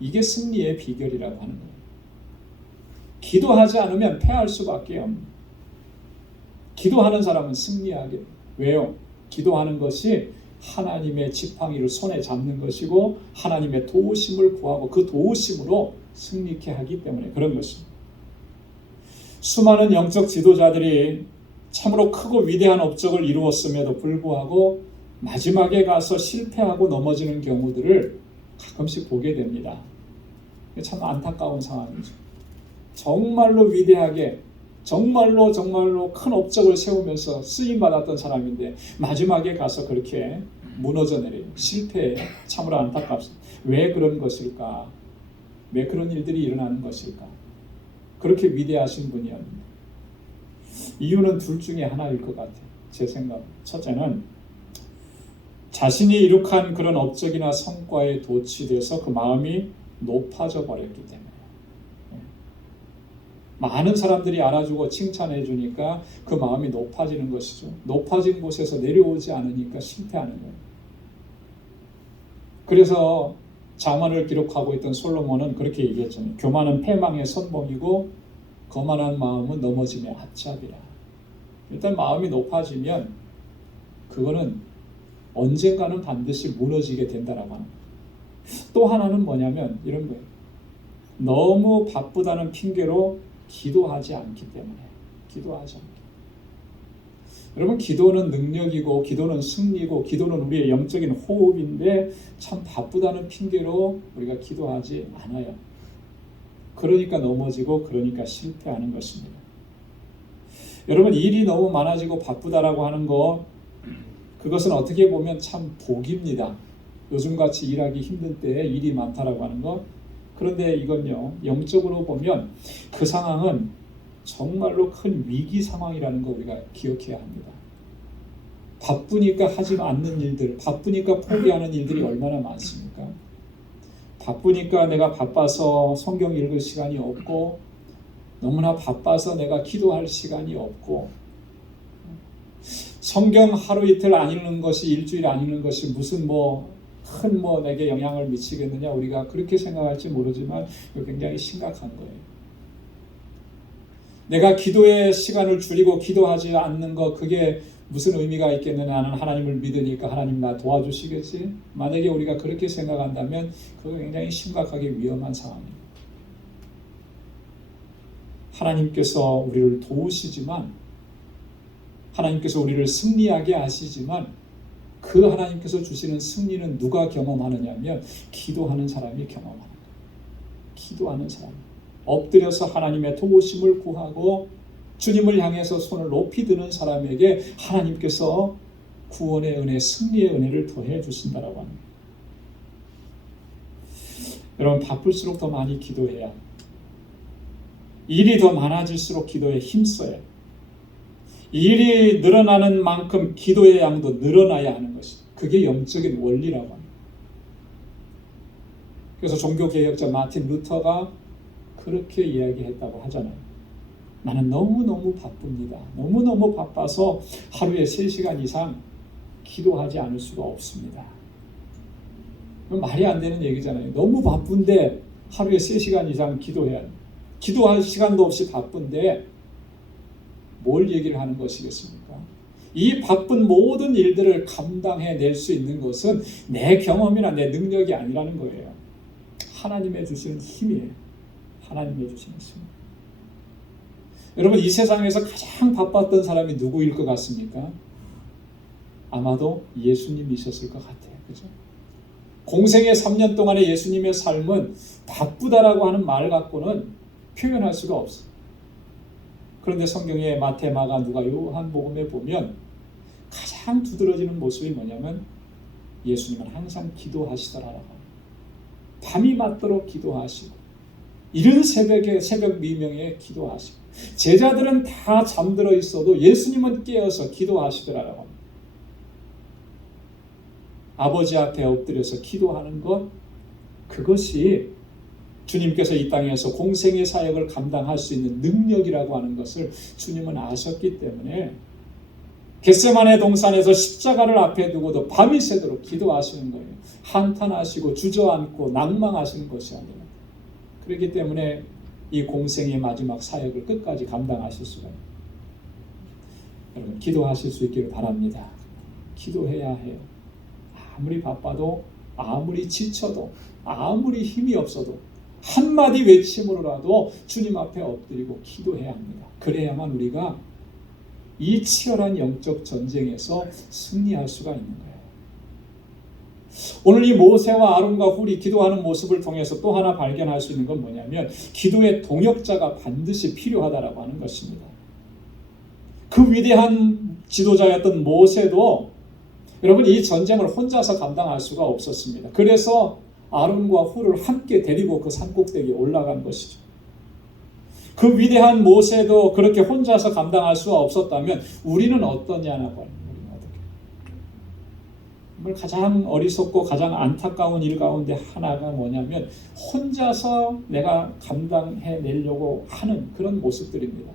이게 승리의 비결이라고 하는 거예요. 기도하지 않으면 패할 수밖에 없는, 기도하는 사람은 승리하게 돼요. 왜요? 기도하는 것이 하나님의 지팡이를 손에 잡는 것이고 하나님의 도우심을 구하고 그 도우심으로 승리케 하기 때문에 그런 것입니다. 수많은 영적 지도자들이 참으로 크고 위대한 업적을 이루었음에도 불구하고 마지막에 가서 실패하고 넘어지는 경우들을 가끔씩 보게 됩니다. 참 안타까운 상황이죠. 정말로 위대하게, 정말로 큰 업적을 세우면서 쓰임받았던 사람인데 마지막에 가서 그렇게 무너져 내려요. 실패해요. 참으로 안타깝습니다. 왜 그런 것일까? 왜 그런 일들이 일어나는 것일까? 그렇게 위대하신 분이었는데, 이유는 둘 중에 하나일 것 같아요. 제 생각. 첫째는 자신이 이룩한 그런 업적이나 성과에 도취돼서 그 마음이 높아져 버렸기 때문에, 많은 사람들이 알아주고 칭찬해 주니까 그 마음이 높아지는 것이죠. 높아진 곳에서 내려오지 않으니까 실패하는 거예요. 그래서 잠언을 기록하고 있던 솔로몬은 그렇게 얘기했잖아요. 교만은 패망의 선봉이고 거만한 마음은 넘어짐의 앞잡이라. 일단 마음이 높아지면 그거는 언젠가는 반드시 무너지게 된다라고 하는 거예요. 또 하나는 뭐냐면 이런 거예요. 너무 바쁘다는 핑계로 기도하지 않기 때문에, 기도하지 않기. 여러분, 기도는 능력이고 기도는 승리고 기도는 우리의 영적인 호흡인데 참 바쁘다는 핑계로 우리가 기도하지 않아요. 그러니까 넘어지고 그러니까 실패하는 것입니다. 여러분, 일이 너무 많아지고 바쁘다라고 하는 거, 그것은 어떻게 보면 참 복입니다. 요즘같이 일하기 힘든 때에 일이 많다라고 하는 거. 그런데 이건요, 영적으로 보면 그 상황은 정말로 큰 위기 상황이라는 거 우리가 기억해야 합니다. 바쁘니까 하지 않는 일들, 바쁘니까 포기하는 일들이 얼마나 많습니까? 바쁘니까 내가 바빠서 성경 읽을 시간이 없고, 너무나 바빠서 내가 기도할 시간이 없고, 성경 하루 이틀 안 읽는 것이, 일주일 안 읽는 것이 무슨 큰 내게 영향을 미치겠느냐, 우리가 그렇게 생각할지 모르지만 굉장히 심각한 거예요. 내가 기도의 시간을 줄이고 기도하지 않는 것, 그게 무슨 의미가 있겠느냐. 나는 하나님을 믿으니까 하나님 나 도와주시겠지. 만약에 우리가 그렇게 생각한다면 그거 굉장히 심각하게 위험한 상황입니다. 하나님께서 우리를 도우시지만, 하나님께서 우리를 승리하게 하시지만, 그 하나님께서 주시는 승리는 누가 경험하느냐 하면 기도하는 사람이 경험하는 거예요. 기도하는 사람, 엎드려서 하나님의 도우심을 구하고 주님을 향해서 손을 높이 드는 사람에게 하나님께서 구원의 은혜, 승리의 은혜를 더해 주신다라고 합니다. 여러분, 바쁠수록 더 많이 기도해야, 일이 더 많아질수록 기도에 힘써야, 일이 늘어나는 만큼 기도의 양도 늘어나야 하는 것이, 그게 영적인 원리라고 합니다. 그래서 종교개혁자 마틴 루터가 그렇게 이야기했다고 하잖아요. 나는 너무너무 바쁩니다. 너무너무 바빠서 하루에 3시간 이상 기도하지 않을 수가 없습니다. 말이 안 되는 얘기잖아요. 너무 바쁜데 하루에 3시간 이상 기도해야 돼요. 기도할 시간도 없이 바쁜데 뭘 얘기를 하는 것이겠습니까? 이 바쁜 모든 일들을 감당해낼 수 있는 것은 내 경험이나 내 능력이 아니라는 거예요. 하나님의 주시는 힘이에요. 하나님의 주시는 힘. 여러분, 이 세상에서 가장 바빴던 사람이 누구일 것 같습니까? 아마도 예수님이셨을 것 같아요. 그죠? 공생의 3년 동안의 예수님의 삶은 바쁘다라고 하는 말 갖고는 표현할 수가 없어요. 그런데 성경에 마태, 마가, 누가, 요한복음에 보면 가장 두드러지는 모습이 뭐냐면 예수님은 항상 기도하시더라라고 합니다. 밤이 맞도록 기도하시고 이른 새벽에 새벽 미명에 기도하시고 제자들은 다 잠들어 있어도 예수님은 깨어서 기도하시더라라고 합니다. 아버지 앞에 엎드려서 기도하는 것, 그것이 주님께서 이 땅에서 공생의 사역을 감당할 수 있는 능력이라고 하는 것을 주님은 아셨기 때문에 겟세마네 동산에서 십자가를 앞에 두고도 밤이 새도록 기도하시는 거예요. 한탄하시고 주저앉고 낭망하시는 것이 아니라. 그렇기 때문에 이 공생의 마지막 사역을 끝까지 감당하실 수가 있습니다. 여러분, 기도하실 수 있기를 바랍니다. 기도해야 해요. 아무리 바빠도, 아무리 지쳐도, 아무리 힘이 없어도 한마디 외침으로라도 주님 앞에 엎드리고 기도해야 합니다. 그래야만 우리가 이 치열한 영적 전쟁에서 승리할 수가 있는 거예요. 오늘 이 모세와 아론과 훌이 기도하는 모습을 통해서 또 하나 발견할 수 있는 건 뭐냐면 기도의 동역자가 반드시 필요하다라고 하는 것입니다. 그 위대한 지도자였던 모세도 여러분, 이 전쟁을 혼자서 감당할 수가 없었습니다. 그래서 아론과 훌을 함께 데리고 그 산꼭대기에 올라간 것이죠. 그 위대한 모세도 그렇게 혼자서 감당할 수가 없었다면 우리는 어떠냐고 합니다. 정말 가장 어리석고 가장 안타까운 일 가운데 하나가 뭐냐면 혼자서 내가 감당해내려고 하는 그런 모습들입니다.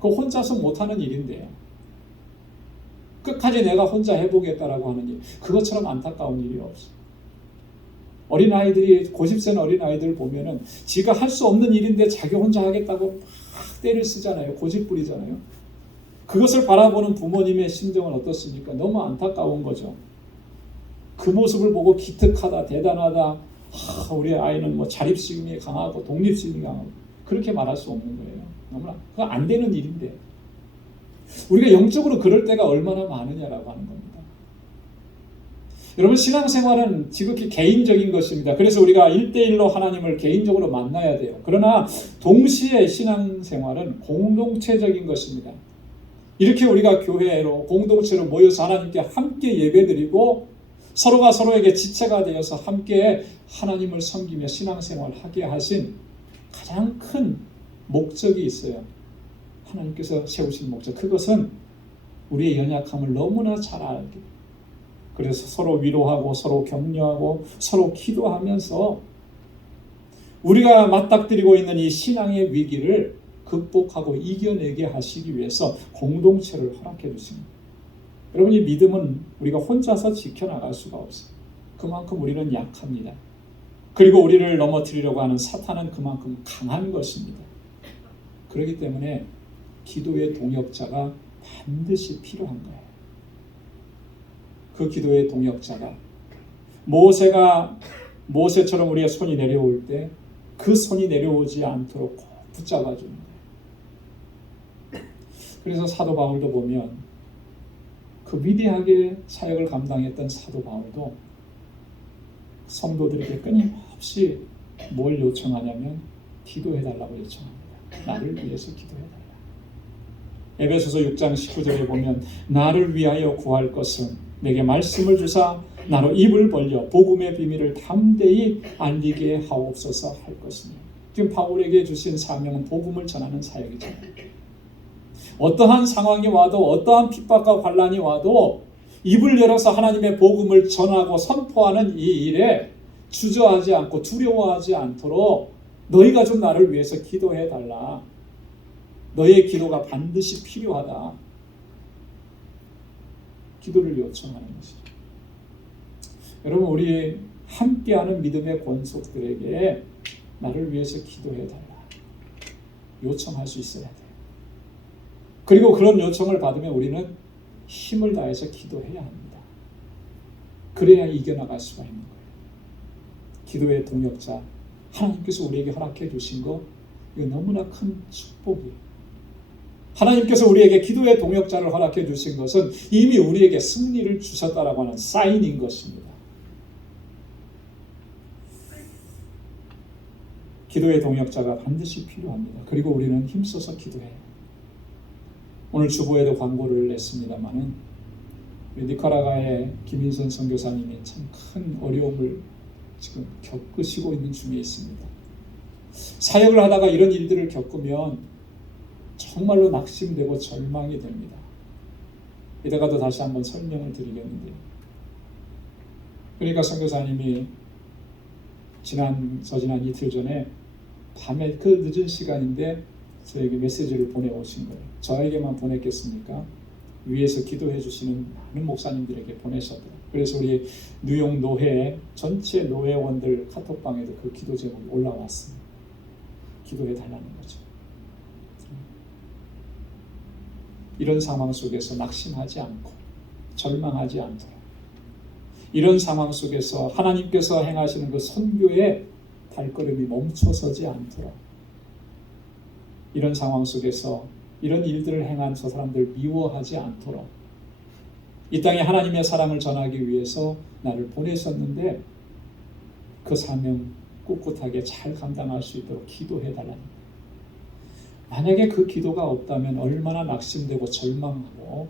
그 혼자서 못하는 일인데요. 끝까지 내가 혼자 해보겠다라고 하는 일, 그것처럼 안타까운 일이 없어요. 어린아이들이, 고집센 어린아이들 보면은 지가 할 수 없는 일인데 자기 혼자 하겠다고 막 때를 쓰잖아요. 고집 부리잖아요. 그것을 바라보는 부모님의 심정은 어떻습니까? 너무 안타까운 거죠. 그 모습을 보고 기특하다, 대단하다, 우리 아이는 뭐 자립심이 강하고 독립심이 강하고, 그렇게 말할 수 없는 거예요. 너무나 그거 안 되는 일인데 우리가 영적으로 그럴 때가 얼마나 많으냐라고 하는 겁니다. 여러분, 신앙생활은 지극히 개인적인 것입니다. 그래서 우리가 1대1로 하나님을 개인적으로 만나야 돼요. 그러나 동시에 신앙생활은 공동체적인 것입니다. 이렇게 우리가 교회로 공동체로 모여서 하나님께 함께 예배드리고 서로가 서로에게 지체가 되어서 함께 하나님을 섬기며 신앙생활을 하게 하신 가장 큰 목적이 있어요. 하나님께서 세우신 목적, 그것은 우리의 연약함을 너무나 잘 알게, 그래서 서로 위로하고 서로 격려하고 서로 기도하면서 우리가 맞닥뜨리고 있는 이 신앙의 위기를 극복하고 이겨내게 하시기 위해서 공동체를 허락해 주십니다. 여러분, 이 믿음은 우리가 혼자서 지켜나갈 수가 없어요. 그만큼 우리는 약합니다. 그리고 우리를 넘어뜨리려고 하는 사탄은 그만큼 강한 것입니다. 그렇기 때문에 기도의 동역자가 반드시 필요한 거예요. 그 기도의 동역자가 모세처럼 우리의 손이 내려올 때 그 손이 내려오지 않도록 꼭 붙잡아 주는 거예요. 그래서 사도 바울도 보면 그 위대하게 사역을 감당했던 사도 바울도 성도들에게 끊임없이 뭘 요청하냐면 기도해달라고 요청합니다. 나를 위해서 기도해달라. 에베소서 6장 19절에 보면 나를 위하여 구할 것은 내게 말씀을 주사 나로 입을 벌려 복음의 비밀을 담대히 알리게 하옵소서 할 것이니. 지금 바울에게 주신 사명은 복음을 전하는 사역이잖아요. 어떠한 상황이 와도 어떠한 핍박과 환난이 와도 입을 열어서 하나님의 복음을 전하고 선포하는 이 일에 주저하지 않고 두려워하지 않도록 너희가 좀 나를 위해서 기도해 달라. 너의 기도가 반드시 필요하다. 기도를 요청하는 것이죠. 여러분, 우리 함께하는 믿음의 권속들에게 나를 위해서 기도해 달라. 요청할 수 있어야 돼요. 그리고 그런 요청을 받으면 우리는 힘을 다해서 기도해야 합니다. 그래야 이겨나갈 수가 있는 거예요. 기도의 동역자, 하나님께서 우리에게 허락해 주신 거, 이거 너무나 큰 축복이에요. 하나님께서 우리에게 기도의 동역자를 허락해 주신 것은 이미 우리에게 승리를 주셨다라고 하는 사인인 것입니다. 기도의 동역자가 반드시 필요합니다. 그리고 우리는 힘써서 기도해요. 오늘 주보에도 광고를 냈습니다마는 니카라과의 김인선 선교사님이 참 큰 어려움을 지금 겪으시고 있는 중에 있습니다. 사역을 하다가 이런 일들을 겪으면 정말로 낙심되고 절망이 됩니다. 이따가도 다시 한번 설명을 드리겠는데요. 그러니까 선교사님이 저지난 이틀 전에 밤에 그 늦은 시간인데 저에게 메시지를 보내오신 거예요. 저에게만 보냈겠습니까? 위에서 기도해 주시는 많은 목사님들에게 보내셨더라고요. 그래서 우리 뉴욕 노회 전체 노회원들 카톡방에도 그 기도 제목이 올라왔습니다. 기도해 달라는 거죠. 이런 상황 속에서 낙심하지 않고 절망하지 않도록, 이런 상황 속에서 하나님께서 행하시는 그 선교의 발걸음이 멈춰서지 않도록, 이런 상황 속에서 이런 일들을 행한 저 사람들 미워하지 않도록, 이 땅에 하나님의 사랑을 전하기 위해서 나를 보내셨는데 그 사명 꿋꿋하게 잘 감당할 수 있도록 기도해 달라는 거예요. 만약에 그 기도가 없다면 얼마나 낙심되고 절망하고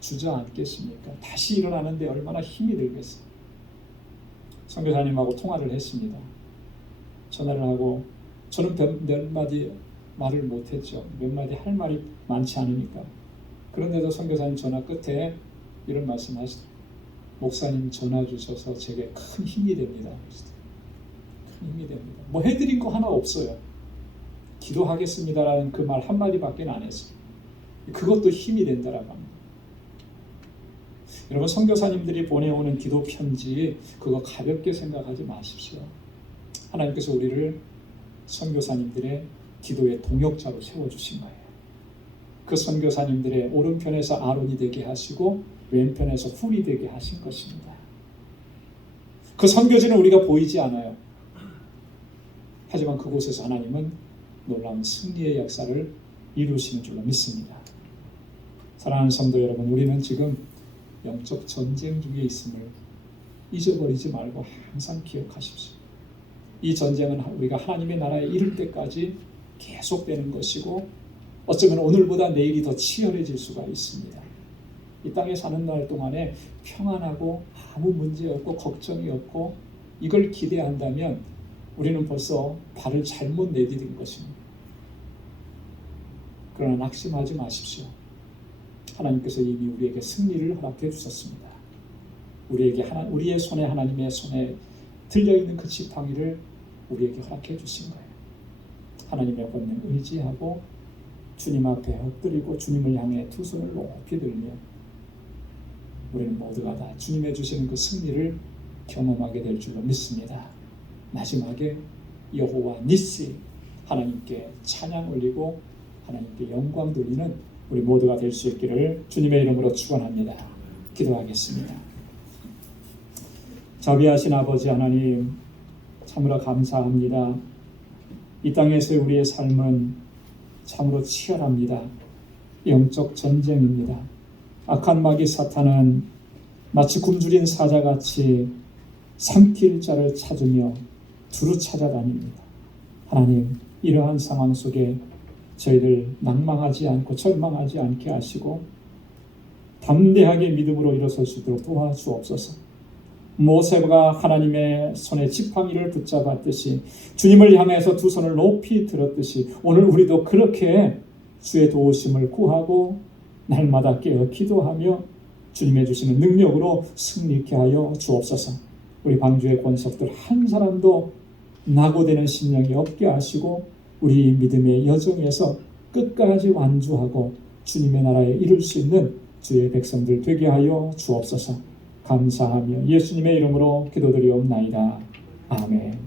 주저앉겠습니까? 다시 일어나는데 얼마나 힘이 들겠어요. 선교사님하고 통화를 했습니다. 전화를 하고 저는 몇 마디 말을 못했죠. 몇 마디 할 말이 많지 않으니까. 그런데도 선교사님 전화 끝에 이런 말씀 하시더라고요. 목사님 전화 주셔서 제게 큰 힘이 됩니다. 큰 힘이 됩니다. 뭐 해드린 거 하나 없어요. 기도하겠습니다라는 그 말 한마디밖에 안 했어요. 그것도 힘이 된다라고 합니다. 여러분, 선교사님들이 보내오는 기도 편지 그거 가볍게 생각하지 마십시오. 하나님께서 우리를 선교사님들의 기도의 동역자로 세워주신 거예요. 그 선교사님들의 오른편에서 아론이 되게 하시고 왼편에서 훌이 되게 하신 것입니다. 그 선교지는 우리가 보이지 않아요. 하지만 그곳에서 하나님은 놀라운 승리의 역사를 이루시는 줄로 믿습니다. 사랑하는 성도 여러분, 우리는 지금 영적 전쟁 중에 있음을 잊어버리지 말고 항상 기억하십시오. 이 전쟁은 우리가 하나님의 나라에 이를 때까지 계속되는 것이고 어쩌면 오늘보다 내일이 더 치열해질 수가 있습니다. 이 땅에 사는 날 동안에 평안하고 아무 문제 없고 걱정이 없고 이걸 기대한다면 우리는 벌써 발을 잘못 내디딘 것입니다. 그러나 낙심하지 마십시오. 하나님께서 이미 우리에게 승리를 허락해 주셨습니다. 우리의 손에 하나님의 손에 들려있는 그 지팡이를 우리에게 허락해 주신 거예요. 하나님의 권능 의지하고 주님 앞에 엎드리고 주님을 향해 두 손을 높이 들며 우리는 모두가 다 주님의 주시는 그 승리를 경험하게 될 줄로 믿습니다. 마지막에 여호와 니시, 하나님께 찬양 올리고 하나님께 영광 돌리는 우리 모두가 될 수 있기를 주님의 이름으로 축원합니다. 기도하겠습니다. 자비하신 아버지 하나님, 참으로 감사합니다. 이 땅에서의 우리의 삶은 참으로 치열합니다. 영적 전쟁입니다. 악한 마귀 사탄은 마치 굶주린 사자같이 삼킬 자를 찾으며 두루 찾아다닙니다. 하나님, 이러한 상황 속에 저희들 낭망하지 않고 절망하지 않게 하시고 담대하게 믿음으로 일어설 수 있도록 도와주옵소서. 모세가 하나님의 손에 지팡이를 붙잡았듯이 주님을 향해서 두 손을 높이 들었듯이 오늘 우리도 그렇게 주의 도우심을 구하고 날마다 깨어 기도하며 주님의 주시는 능력으로 승리케 하여 주옵소서. 우리 방주의 권속들 한 사람도 낙오되는 심령이 없게 하시고 우리 믿음의 여정에서 끝까지 완주하고 주님의 나라에 이룰 수 있는 주의 백성들 되게 하여 주옵소서. 감사하며 예수님의 이름으로 기도드리옵나이다. 아멘.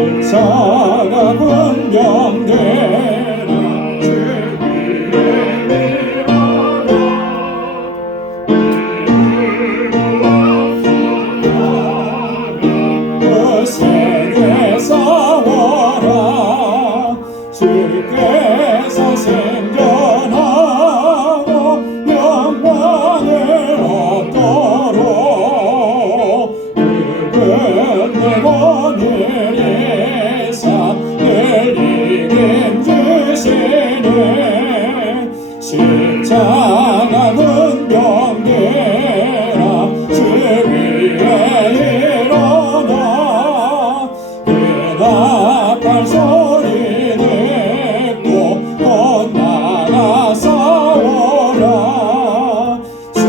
십자가 분명되라 주 위에 그 세계 싸워라 주께서 생존하고 영광을 얻도록 그분 내 원을 늘 이긴 주시네 십자가 분명되라 주 위에 일어나 대답할 소리 듣고 곧 나가 싸워라 질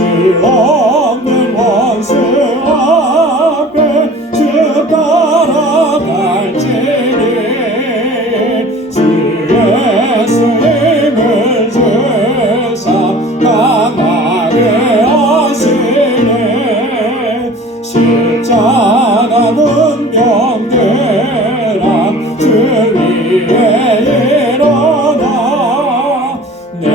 없는 원수 앞에 주 따라갈지니 주 예수님을 주사 강하게 하시네 십자가 분명되라 주 위에 일어나 내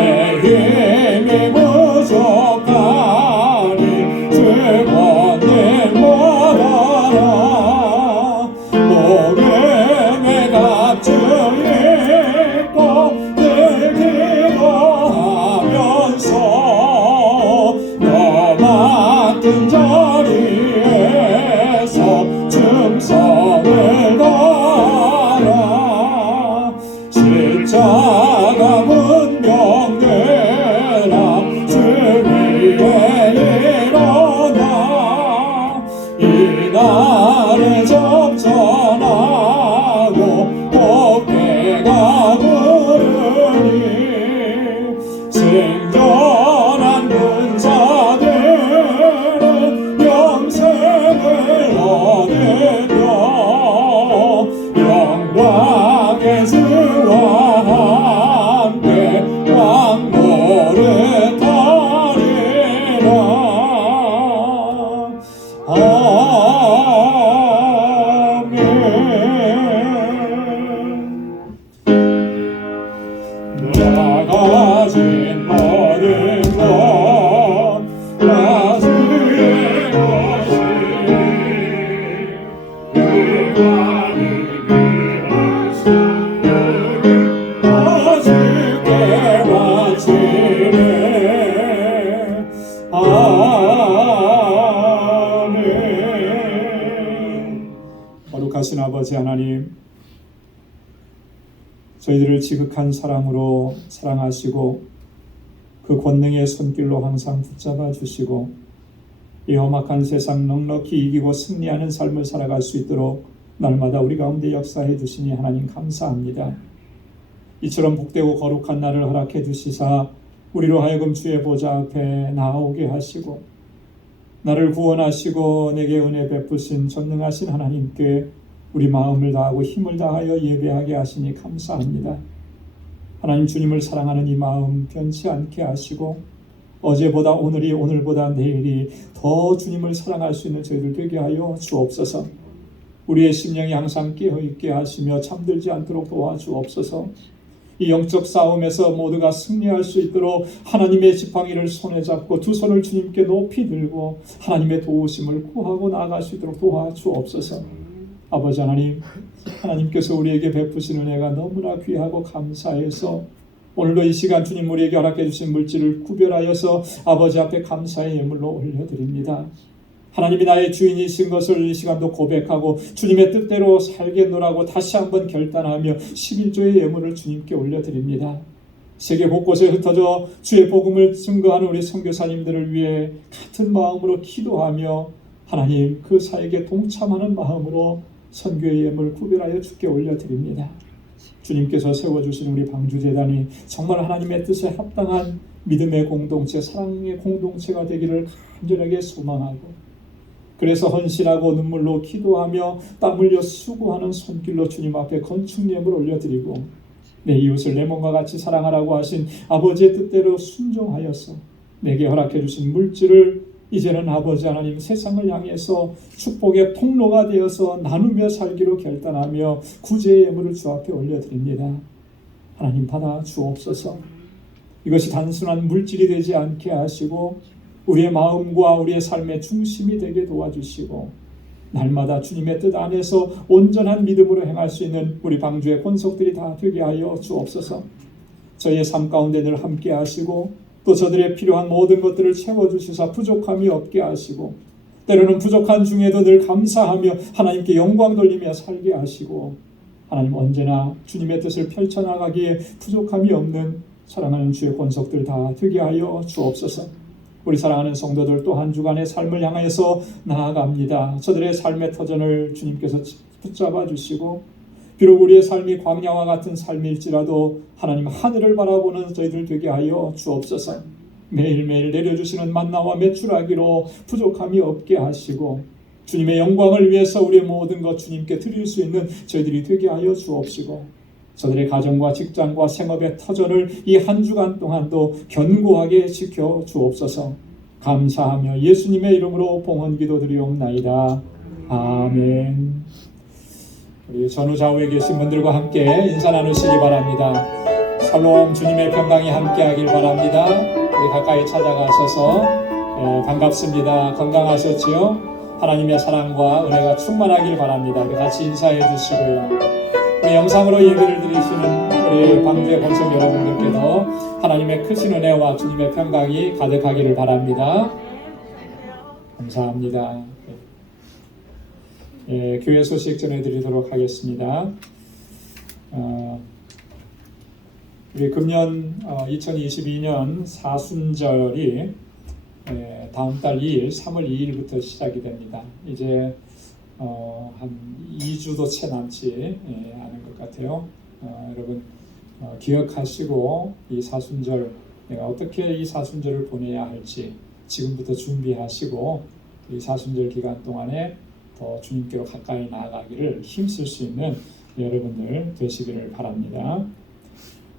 힘이 부족하니 주 권능 받아라 목임의 값주 입고 늘 기도하면서 너 맡은 자리에서 충성을 다하라 십자가 분명되라 주 위에 일어나 이날을 접전하고 복개가 부르니 생존한 군사들은 영생을 얻으며 영광의 주와 함께 왕노릇 하리라 내가 가진 모든 것 다 주의 것이니 그와는 그한 상도를 다 주께 바치네 아멘. 거룩하신 아버지 하나님, 저희들을 지극한 사랑으로 사랑하시고 그 권능의 손길로 항상 붙잡아 주시고 이 험악한 세상 넉넉히 이기고 승리하는 삶을 살아갈 수 있도록 날마다 우리 가운데 역사해 주시니 하나님 감사합니다. 이처럼 복되고 거룩한 날을 허락해 주시사 우리로 하여금 주의 보좌 앞에 나오게 하시고 나를 구원하시고 내게 은혜 베푸신 전능하신 하나님께 우리 마음을 다하고 힘을 다하여 예배하게 하시니 감사합니다. 하나님, 주님을 사랑하는 이 마음 변치 않게 하시고 어제보다 오늘이 오늘보다 내일이 더 주님을 사랑할 수 있는 저희들 되게 하여 주옵소서. 우리의 심령이 항상 깨어있게 하시며 잠들지 않도록 도와주옵소서. 이 영적 싸움에서 모두가 승리할 수 있도록 하나님의 지팡이를 손에 잡고 두 손을 주님께 높이 들고 하나님의 도우심을 구하고 나아갈 수 있도록 도와주옵소서. 아버지 하나님, 하나님께서 우리에게 베푸신 은혜가 너무나 귀하고 감사해서 오늘도 이 시간 주님 우리에게 허락해 주신 물질을 구별하여서 아버지 앞에 감사의 예물로 올려드립니다. 하나님이 나의 주인이신 것을 이 시간도 고백하고 주님의 뜻대로 살겠노라고 다시 한번 결단하며 11조의 예물을 주님께 올려드립니다. 세계 곳곳에 흩어져 주의 복음을 증거하는 우리 선교사님들을 위해 같은 마음으로 기도하며 하나님 그 사역에 동참하는 마음으로 선교의 예물 구별하여 주께 올려드립니다. 주님께서 세워주신 우리 방주재단이 정말 하나님의 뜻에 합당한 믿음의 공동체, 사랑의 공동체가 되기를 간절하게 소망하고 그래서 헌신하고 눈물로 기도하며 땀 흘려 수고하는 손길로 주님 앞에 건축예물 올려드리고 내 이웃을 내 몸과 같이 사랑하라고 하신 아버지의 뜻대로 순종하여서 내게 허락해 주신 물질을 이제는 아버지 하나님 세상을 향해서 축복의 통로가 되어서 나누며 살기로 결단하며 구제의 예물을 주 앞에 올려드립니다. 하나님 받아 주옵소서. 이것이 단순한 물질이 되지 않게 하시고 우리의 마음과 우리의 삶의 중심이 되게 도와주시고 날마다 주님의 뜻 안에서 온전한 믿음으로 행할 수 있는 우리 방주의 권속들이 다 되게 하여 주옵소서. 저희의 삶 가운데 늘 함께 하시고 또 저들의 필요한 모든 것들을 채워주시사 부족함이 없게 하시고 때로는 부족한 중에도 늘 감사하며 하나님께 영광 돌리며 살게 하시고 하나님 언제나 주님의 뜻을 펼쳐나가기에 부족함이 없는 사랑하는 주의 권속들 다 되게 하여 주옵소서. 우리 사랑하는 성도들 또 한 주간의 삶을 향해서 나아갑니다. 저들의 삶의 터전을 주님께서 붙잡아 주시고 비록 우리의 삶이 광야와 같은 삶일지라도 하나님 하늘을 바라보는 저희들 되게 하여 주옵소서. 매일매일 내려주시는 만나와 메추라기로 부족함이 없게 하시고 주님의 영광을 위해서 우리의 모든 것 주님께 드릴 수 있는 저희들이 되게 하여 주옵시고 저들의 가정과 직장과 생업의 터전을 이 한 주간 동안도 견고하게 지켜 주옵소서. 감사하며 예수님의 이름으로 봉헌 기도드리옵나이다. 아멘. 우리 전후 좌우에 계신 분들과 함께 인사 나누시기 바랍니다. 샬롬 주님의 평강이 함께하길 바랍니다. 우리 가까이 찾아가셔서 반갑습니다. 건강하셨지요? 하나님의 사랑과 은혜가 충만하길 바랍니다. 우리 같이 인사해 주시고요. 우리 영상으로 예배를 드리시는 우리 방주의 권속 여러분들께도 하나님의 크신 은혜와 주님의 평강이 가득하기를 바랍니다. 감사합니다. 교회 소식 전해드리도록 하겠습니다. 우리 금년 2022년 사순절이 다음 달 2일 3월 2일부터 시작이 됩니다. 이제 한 2주도 채 남지 않은 것 같아요. 여러분 기억하시고 이 사순절 내가 어떻게 이 사순절을 보내야 할지 지금부터 준비하시고 이 사순절 기간 동안에 더 주님께로 가까이 나아가기를 힘쓸 수 있는 여러분들 되시기를 바랍니다.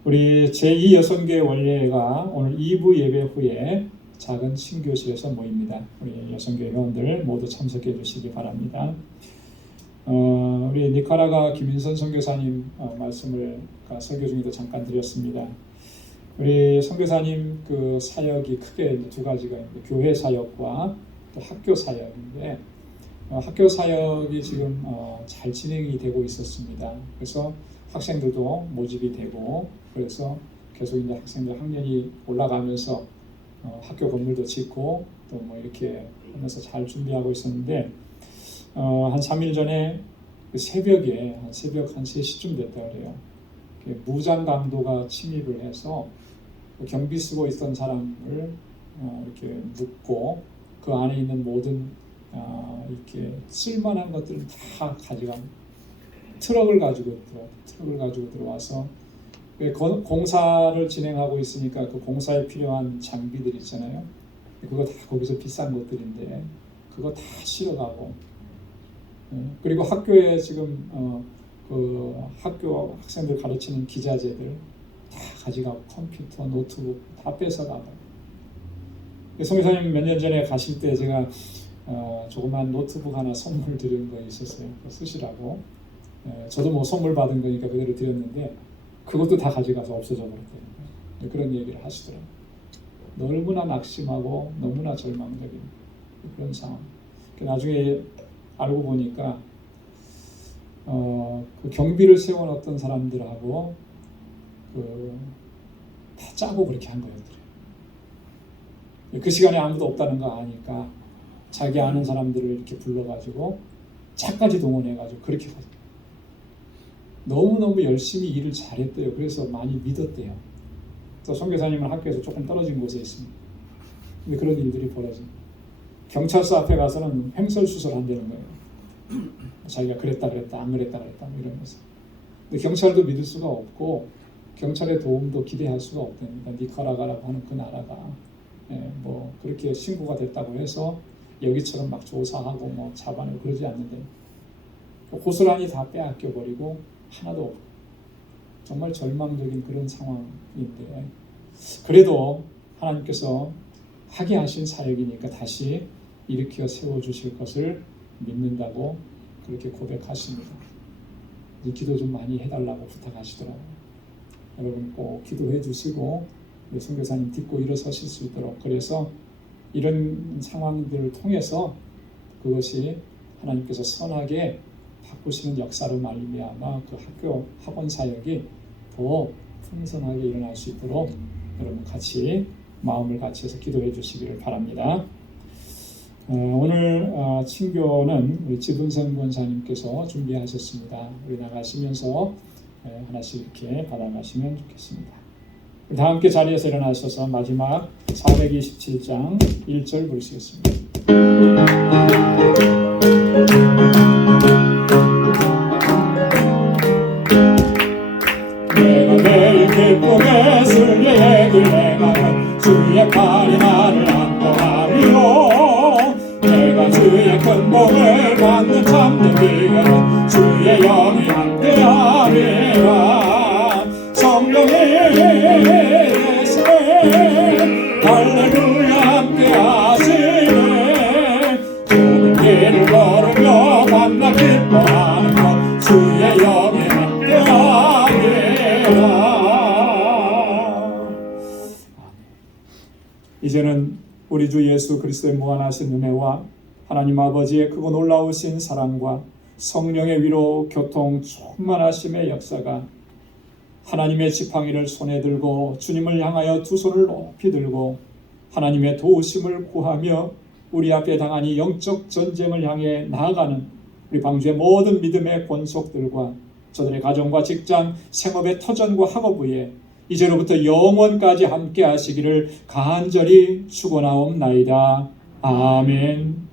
우리 제2여성교회 원례회가 오늘 2부 예배 후에 작은 신교실에서 모입니다. 우리 여성교회 회원들 모두 참석해 주시기 바랍니다. 우리 니카라과 김인선 선교사님 말씀을 설교 중에도 잠깐 드렸습니다. 우리 선교사님 그 사역이 크게 두 가지가 있는데 교회 사역과 또 학교 사역인데 학교 사역이 지금 잘 진행이 되고 있었습니다. 그래서 학생들도 모집이 되고 그래서 계속 이제 학생들 학년이 올라가면서 학교 건물도 짓고 또 뭐 이렇게 하면서 잘 준비하고 있었는데 한 3일 전에 그 새벽에 새벽 한 3시쯤 됐다 그래요. 무장 강도가 침입을 해서 경비 쓰고 있던 사람을 이렇게 묶고 그 안에 있는 모든 이렇게 쓸만한 것들을 다 가져간 트럭을 가지고 들어와서 공사를 진행하고 있으니까 그 공사에 필요한 장비들 있잖아요. 그거 다 거기서 비싼 것들인데 그거 다 실어가고 그리고 학교에 지금 그 학교 학생들 가르치는 기자재들 다 가져가고 컴퓨터, 노트북 다 뺏어가고 성교사님 몇 년 전에 가실 때 제가 조그만 노트북 하나 선물 드린 거 있었어요. 쓰시라고. 저도 뭐 선물 받은 거니까 그대로 드렸는데 그것도 다 가져가서 없어져 버렸대요. 그런 얘기를 하시더라고요. 너무나 낙심하고 너무나 절망적인 그런 상황. 나중에 알고 보니까 그 경비를 세워놨던 사람들하고 그 다 짜고 그렇게 한 거예요. 그 시간에 아무도 없다는 거 아니까 자기 아는 사람들을 이렇게 불러가지고 차까지 동원해가지고 그렇게 하죠. 너무너무 열심히 일을 잘했대요. 그래서 많이 믿었대요. 또 선교사님은 학교에서 조금 떨어진 곳에 있습니다. 근데 그런 일들이 벌어집니다. 경찰서 앞에 가서는 횡설수설한다는 거예요. 자기가 그랬다 안 그랬다 뭐 이러면서. 근데 경찰도 믿을 수가 없고 경찰의 도움도 기대할 수가 없답니다. 니카라과라고 하는 그 나라가 뭐 그렇게 신고가 됐다고 해서 여기처럼 막 조사하고 뭐 잡아내고 그러지 않는데 고스란히 다 빼앗겨 버리고 하나도 없고 정말 절망적인 그런 상황인데 그래도 하나님께서 하게 하신 사역이니까 다시 일으켜 세워주실 것을 믿는다고 그렇게 고백하십니다. 기도 좀 많이 해달라고 부탁하시더라고요. 여러분 꼭 기도해 주시고 우리 선교사님 딛고 일어서실 수 있도록 그래서 이런 상황들을 통해서 그것이 하나님께서 선하게 바꾸시는 역사로 말미암아 그 학교 학원 사역이 더 풍성하게 일어날 수 있도록 여러분 같이 마음을 같이 해서 기도해 주시기를 바랍니다. 오늘 친교는 우리 지분선 권사님께서 준비하셨습니다. 우리 나가시면서 하나씩 이렇게 받아가시면 좋겠습니다. 다 함께 자리에서 일어나셔서 마지막 427장 1절 부르시겠습니다. 내가 매일 기쁨의 순례의 길에 가면 주의 팔이 나를 안보하리요. 내가 주의 큰 복을 받는 참된 비결은 주의 영이 함께하리라. 성령이 되시네 할렐루야 함께하시네. 좁은 길을 걸으며 만나 기뻐하는 것 주의 영이 함께하리라. 이제는 우리 주 예수 그리스도의 무한하신 은혜와 하나님 아버지의 크고 놀라우신 사랑과 성령의 위로 교통 충만하심의 역사가 하나님의 지팡이를 손에 들고 주님을 향하여 두 손을 높이 들고 하나님의 도우심을 구하며 우리 앞에 당하니 영적 전쟁을 향해 나아가는 우리 방주의 모든 믿음의 권속들과 저들의 가정과 직장, 생업의 터전과 학업부에 이제로부터 영원까지 함께 하시기를 간절히 축원하옵나이다. 아멘.